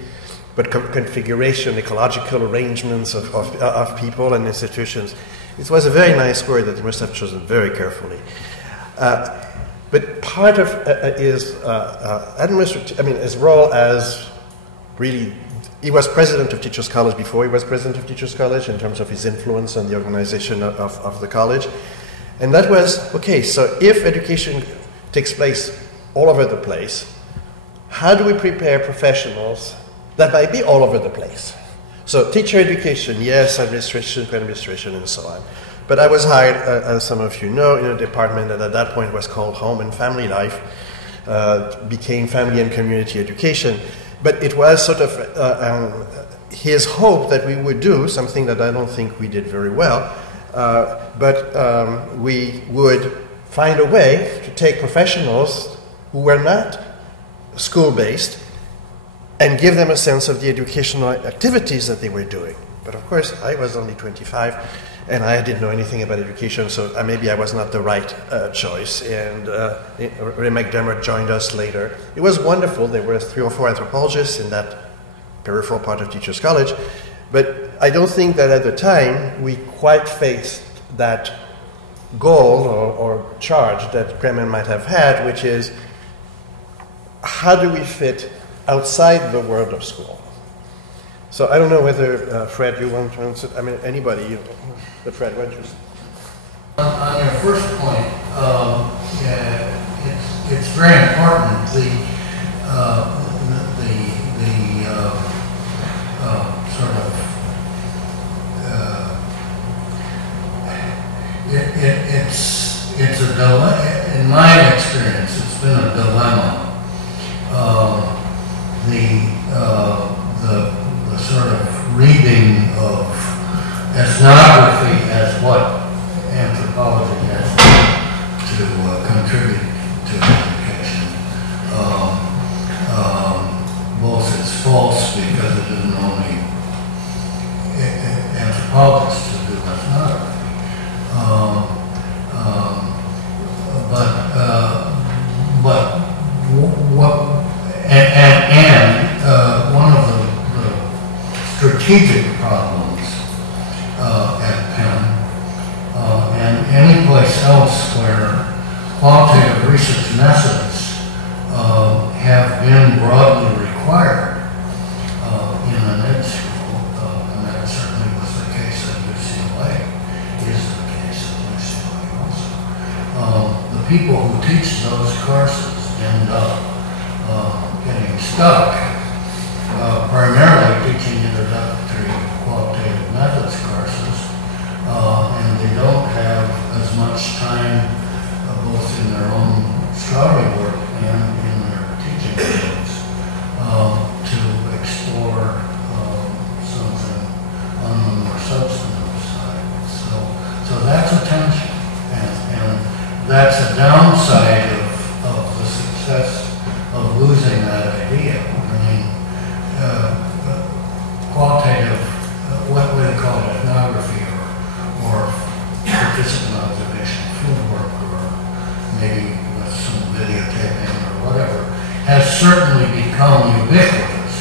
but configuration, ecological arrangements of people and institutions. It was a very nice word that he must have chosen very carefully. But part of his administrative, I mean, his role as really, he was president of Teachers College before he was president of Teachers College in terms of his influence on the organization of the college. And that was, okay, so if education takes place all over the place, how do we prepare professionals that might be all over the place? So teacher education, yes, administration, co-administration, and so on. But I was hired, as some of you know, in a department that at that point was called Home and Family Life, became Family and Community Education. But it was sort of his hope that we would do something that I don't think we did very well, but we would find a way to take professionals who were not school-based and give them a sense of the educational activities that they were doing. But of course, I was only 25, and I didn't know anything about education, so maybe I was not the right choice. And Ray McDermott joined us later. It was wonderful. There were 3 or 4 anthropologists in that peripheral part of Teachers College, but I don't think that at the time we quite faced that goal or charge that Kremen might have had, which is how do we fit outside the world of school? So I don't know whether, Fred, you want to answer? I mean, anybody, but Fred, why don't you? On your first point, it's very important. Sort of it's a dilemma. In my experience, it's been a dilemma. The sort of reading of ethnography as what anthropology has to contribute to education. Both it's false because it isn't only anthropologists who do ethnography. One of the strategic problems at Penn and any place else where qualitative research methods have been broadly required in an ed school, and that certainly was the case at UCLA, is the case at UCLA also. The people who teach those courses end up getting stuck, primarily teaching introductory qualitative methods courses, and they don't have as much time both in their own scholarly work and in their teaching fields to explore something on the more substantive side. So that's a tension, and that's a downside of the success of losing that idea. I mean, qualitative, what we call it, ethnography or participant observation field work, or maybe with some videotaping or whatever, has certainly become ubiquitous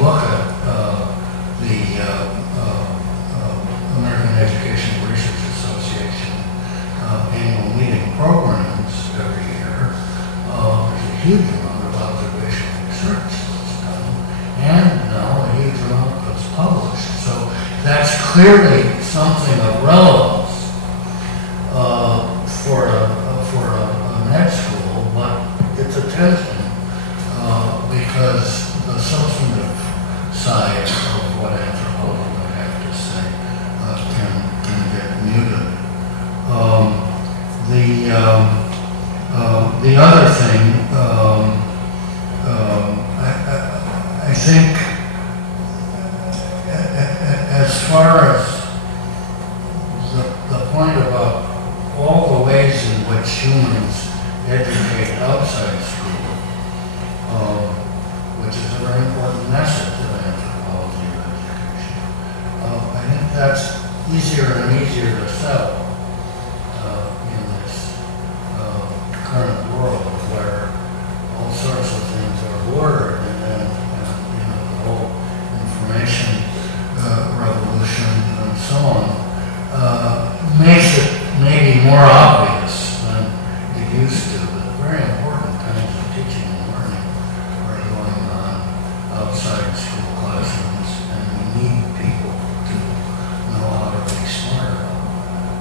look at the American Education Research Association annual meeting programs every year, there's a huge amount of observational research that's done, and now a huge amount that's published. So that's clearly something of relevance for a med school, but it's a tension because the substantive side of what anthropology would have to say can get muted. The other thing, I think, as far as the point about all the ways in which humans educate outside school, which is a very important message of anthropology and education, I think that's easier and easier to sell in this current world where all sorts of things are blurred, and then the whole information revolution and so on makes it maybe more obvious than it used to, but very important kinds of teaching and learning are going on outside school classrooms, and we need people to know how to be smart about that.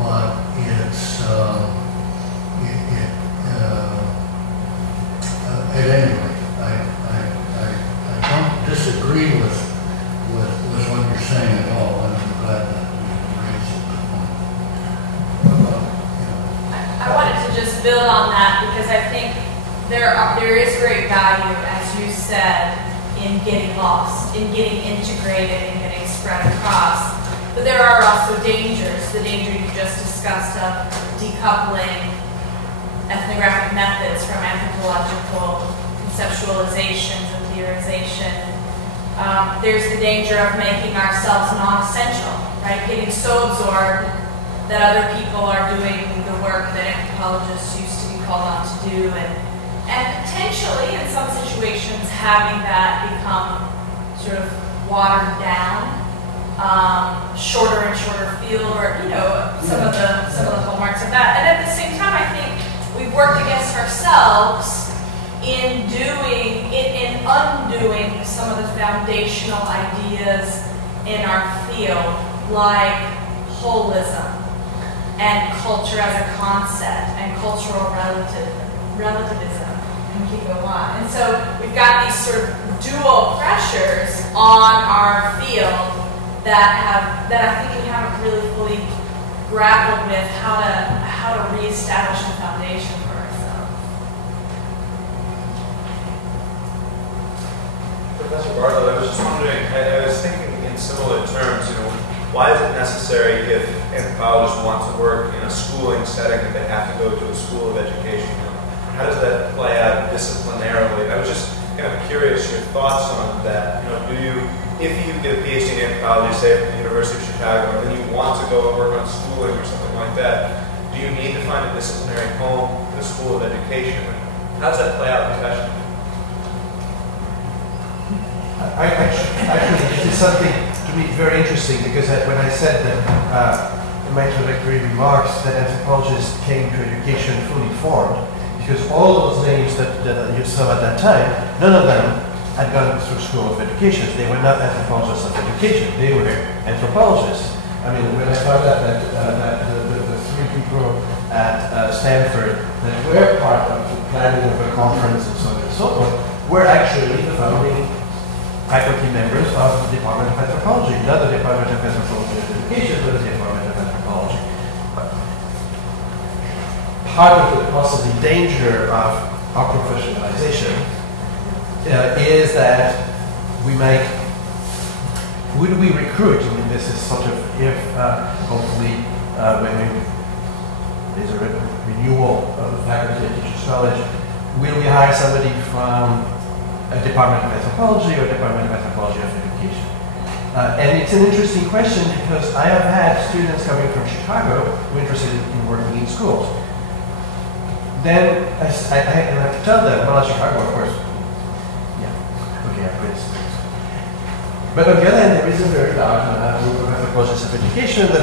But it's, at any rate, I don't disagree with what you're saying at all, and I'm glad that you raised it. I wanted to just build on that because I think there is great value, as you said, in getting lost, in getting integrated, and getting spread across. But there are also dangers. The danger you just discussed of decoupling ethnographic methods from anthropological conceptualizations and theorization. There's the danger of making ourselves non-essential, right? Getting so absorbed that other people are doing the work that anthropologists used to be called on to do, and potentially, in some situations, having that become sort of watered down, shorter and shorter field, or some of the hallmarks of that. And at the same time, I think we've worked against ourselves in undoing some of the foundational ideas in our field, like holism and culture as a concept and cultural relativism, and keep going on. And so we've got these sort of dual pressures on our field that I think we haven't really fully grappled with how to reestablish a foundation for ourselves. Professor Bartlett, I was just wondering, I was thinking in similar terms, why is it necessary if anthropologists want to work in a schooling setting that they have to go to a school of education? How does that play out disciplinarily? I was just kind of curious your thoughts on that. If you get a Ph.D. in anthropology, say from the University of Chicago, and then you want to go and work on schooling or something like that, do you need to find a disciplinary home in the school of education? How does that play out professionally? Actually, this is something to me very interesting, because when I said that in my introductory remarks that anthropologists came to education fully formed, because all those names that you saw at that time, none of them had gone through school of education. They were not anthropologists of education. They were anthropologists. I mean, when I found out that the three people at Stanford that were part of the planning of a conference and so on and so forth were actually the founding faculty members of the Department of Anthropology, not the Department of Anthropology and Education, but the Department of Anthropology. Part of the possible danger of our professionalization is that would we recruit, I mean, this is sort of if, hopefully, when there's a renewal of the faculty at Teachers College, will we hire somebody from a Department of Anthropology or Department of Anthropology of Education? And it's an interesting question, because I have had students coming from Chicago who are interested in working in schools. Then I have to tell them, well, Chicago, of course, yeah, these things. But on the other hand, there is a very large group of anthropologists of education that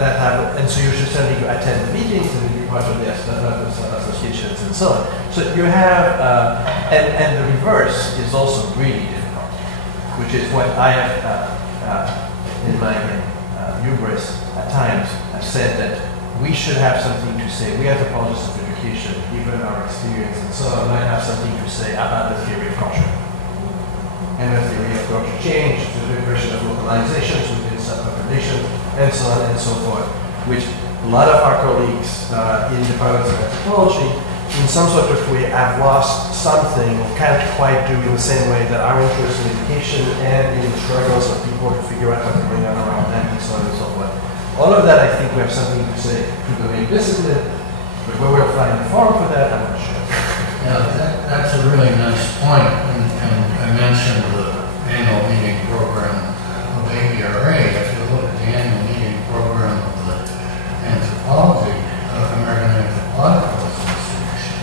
have, and so you should certainly attend the meetings and be part of the associations and so on. So you have, and the reverse is also really difficult, which is what I have in my hubris at times have said that we should have something to say. We anthropologists of education, given our experience and so on, might have something to say about the theory of culture. And the theory of culture change, the question of localizations within subpopulations, and so on and so forth, which a lot of our colleagues in the departments of anthropology, in some sort of way, have lost something or can't quite do in the same way that our interest in education and in the struggles of people to figure out what's going on around them, and so on and so forth. All of that, I think we have something to say to the main discipline, but where we'll find the forum for that, I'm not sure. Yeah, that's a really nice point. And I mentioned the annual meeting program of AERA. If you look at the annual meeting program of the Anthropology, American Anthropological Association,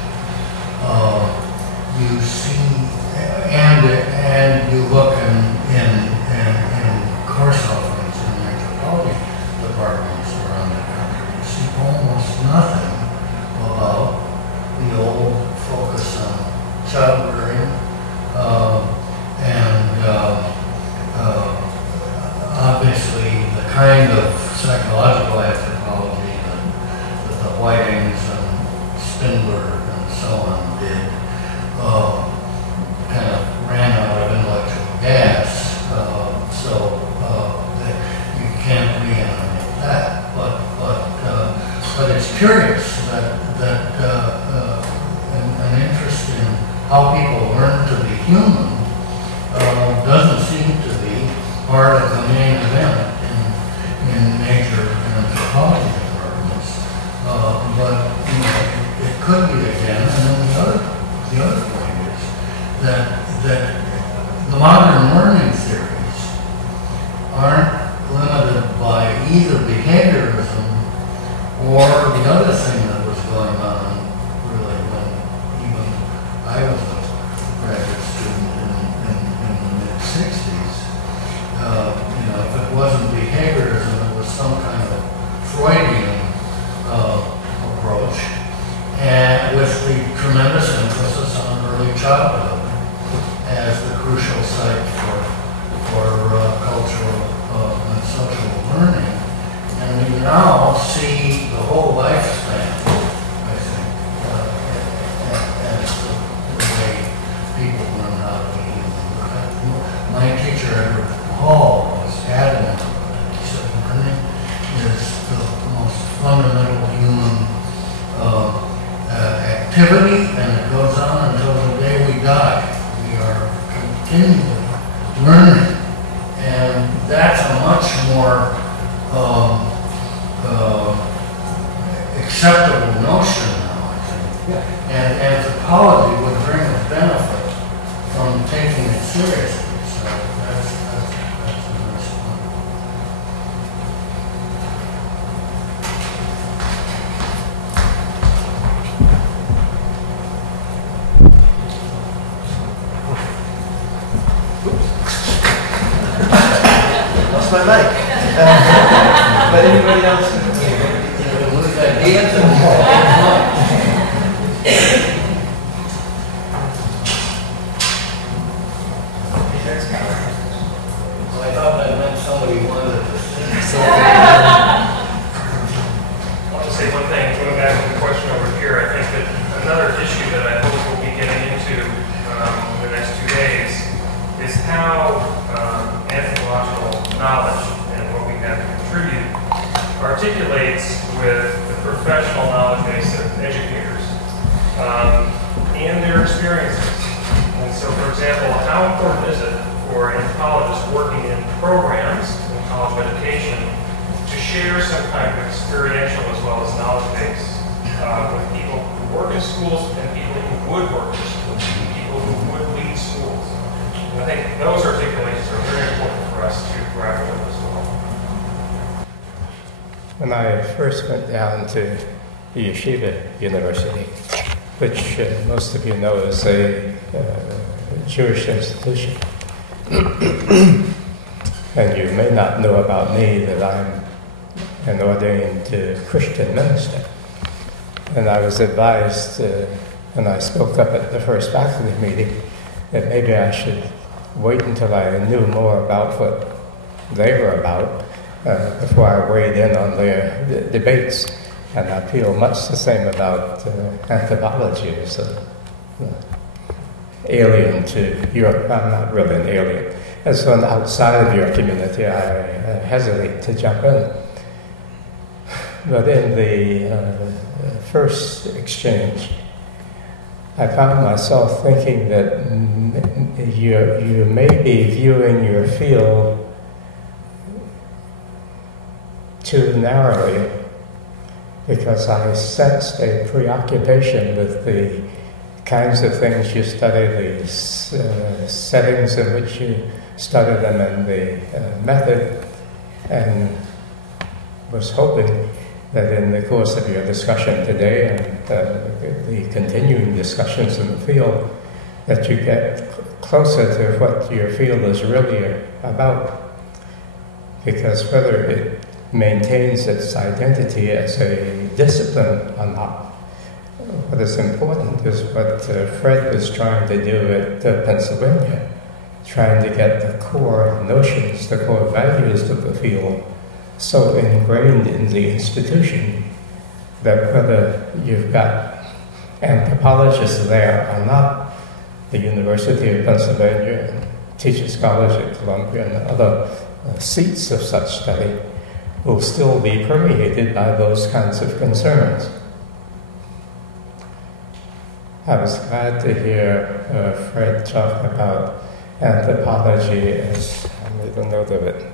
you see, and you look in course offerings in anthropology departments around the country, you see almost nothing about the old focus on child rearing and obviously the kind of psychological anthropology that the Whitings and Spindler and so on did kind of ran out of intellectual gas, so that you can't reanimate that. But it's curious that an interest in how people learn to be human doesn't seem to be part of the main event in major anthropology departments. But it could be again. And then the other point is that the modern learning theories aren't limited by either behaviorism or the other thing that was going on really when even I was a graduate student in the mid-60s. If it wasn't behaviorism, it was some kind of Freudian approach, and with the tremendous emphasis on early childhood as the crucial site for cultural and social learning. And we now see the whole lifespan, I think, as the way people learn how to be human. My teacher, Edward Hall, was adamant about it. He said, learning is the most fundamental human activity, and it goes on until the day we die. We are continually learning, and that's a much more acceptable notion now, I think. Yeah. And anthropology would bring a benefit from taking it seriously. So that's a nice point. Lost my mic. But anybody else? Lose ideas and I thought that meant somebody wanted to sing. I'll just say one thing, going back to the question over here. I think that another issue that I hope we'll be getting into in the next 2 days is how anthropological knowledge and what we have to contribute articulates with the professional knowledge base of educators and their experiences. And so, for example, how important is it for anthropologists working in programs in college education to share some kind of experiential as well as knowledge base with people who work in schools and people who would work in schools, people who would lead schools. And I think those articulations are very important for us to grapple with as well. When I first went down to Yeshiva University, which most of you know is a Jewish institution, And you may not know about me that I'm an ordained Christian minister. And I was advised, when I spoke up at the first faculty meeting, that maybe I should wait until I knew more about what they were about before I weighed in on their debates. And I feel much the same about anthropology as an alien to your, I'm not really an alien. As one outside of your community, I hesitate to jump in. But in the first exchange, I found myself thinking that you may be viewing your field too narrowly, because I sensed a preoccupation with the kinds of things you study, the settings in which you study them, and the method, and was hoping that in the course of your discussion today and the continuing discussions in the field, that you get closer to what your field is really about. Because whether it maintains its identity as a discipline or not, what is important is what Fred was trying to do at Pennsylvania, trying to get the core notions, the core values of the field so ingrained in the institution that whether you've got anthropologists there or not, the University of Pennsylvania and Teachers College at Columbia and other seats of such study will still be permeated by those kinds of concerns. I was glad to hear Fred talk about anthropology as, I made a note of it,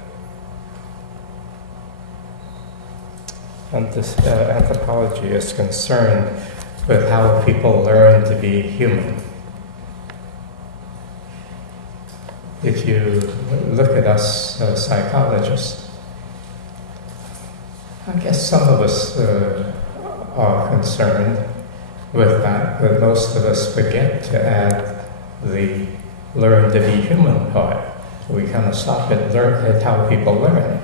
and this, anthropology is concerned with how people learn to be human. If you look at us psychologists, I guess some of us are concerned with that, but most of us forget to add the learn to be human part. We kind of stop at how people learn,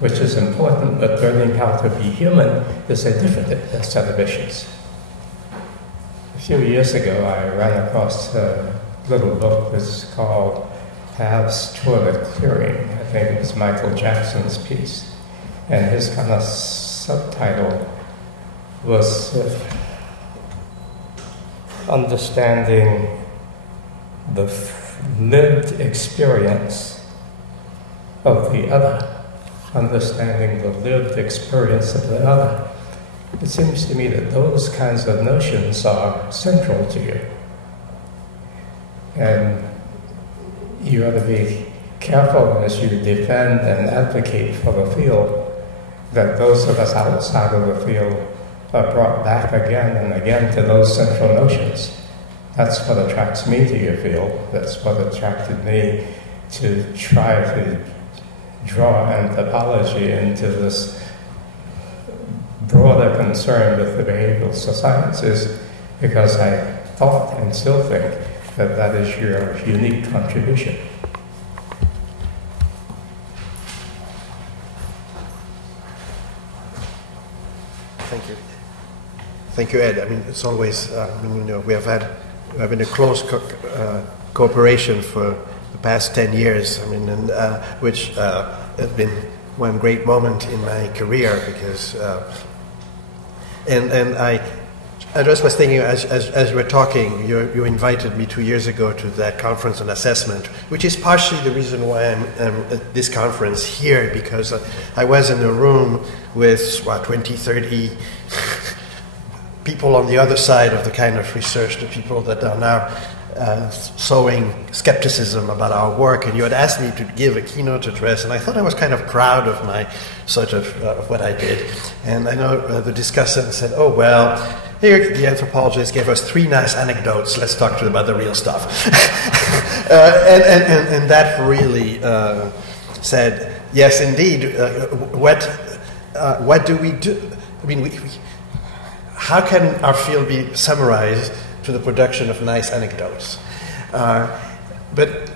which is important, but learning how to be human is a different set of issues. A few years ago, I ran across a little book that's called Paths Toward a Clearing. I think it was Michael Jackson's piece. And his kind of subtitle was understanding the lived experience of the other. Understanding the lived experience of the other. It seems to me that those kinds of notions are central to you. And you ought to be careful as you defend and advocate for the field that those of us outside of the field are brought back again and again to those central notions. That's what attracts me to your field. That's what attracted me to try to draw anthropology into this broader concern with the behavioral sciences, because I thought and still think that that is your unique contribution. Thank you. Thank you, Ed. I mean, it's always, we have been a close cooperation for the past 10 years, I mean, and which has been one great moment in my career, because, and I just was thinking, as you were talking, you invited me 2 years ago to that conference on assessment, which is partially the reason why I'm at this conference here, because I was in a room with, 20, 30 people on the other side of the kind of research, the people that are now sowing skepticism about our work, and you had asked me to give a keynote address, and I thought I was kind of proud of my sort of what I did. And I know the discussant said, "Oh well, here the anthropologist gave us 3 nice anecdotes. Let's talk to them about the real stuff." and that really said, "Yes, indeed. What do we do? I mean, how can our field be summarized to the production of nice anecdotes?" But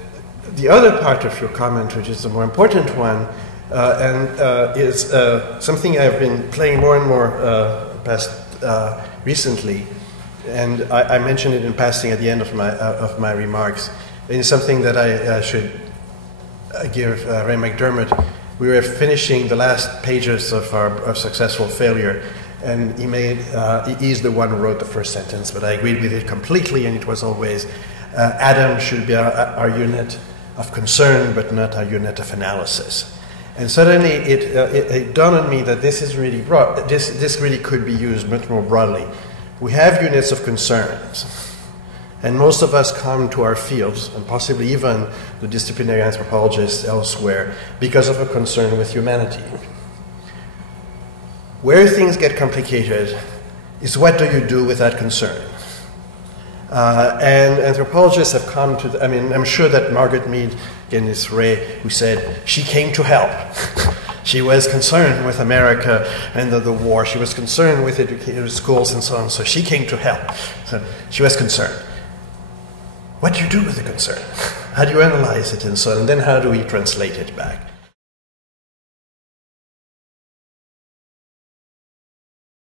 The other part of your comment, which is the more important one, is something I've been playing more and more recently, and I mentioned it in passing at the end of my remarks. It's something that I should give Ray McDermott. We were finishing the last pages of Successful Failure, and he's the one who wrote the first sentence, but I agreed with it completely, and it was always, Adam should be our unit of concern, but not our unit of analysis. And suddenly it dawned on me that this is really broad. This really could be used much more broadly. We have units of concerns, and most of us come to our fields, and possibly even the disciplinary anthropologists elsewhere, because of a concern with humanity. Where things get complicated is what do you do with that concern? And anthropologists have come to, I'm sure that Margaret Mead, again, is Ray, who said she came to help. She was concerned with America and the war. She was concerned with educated schools and so on, so she came to help. So she was concerned. What do you do with the concern? How do you analyze it and so on? And then how do we translate it back?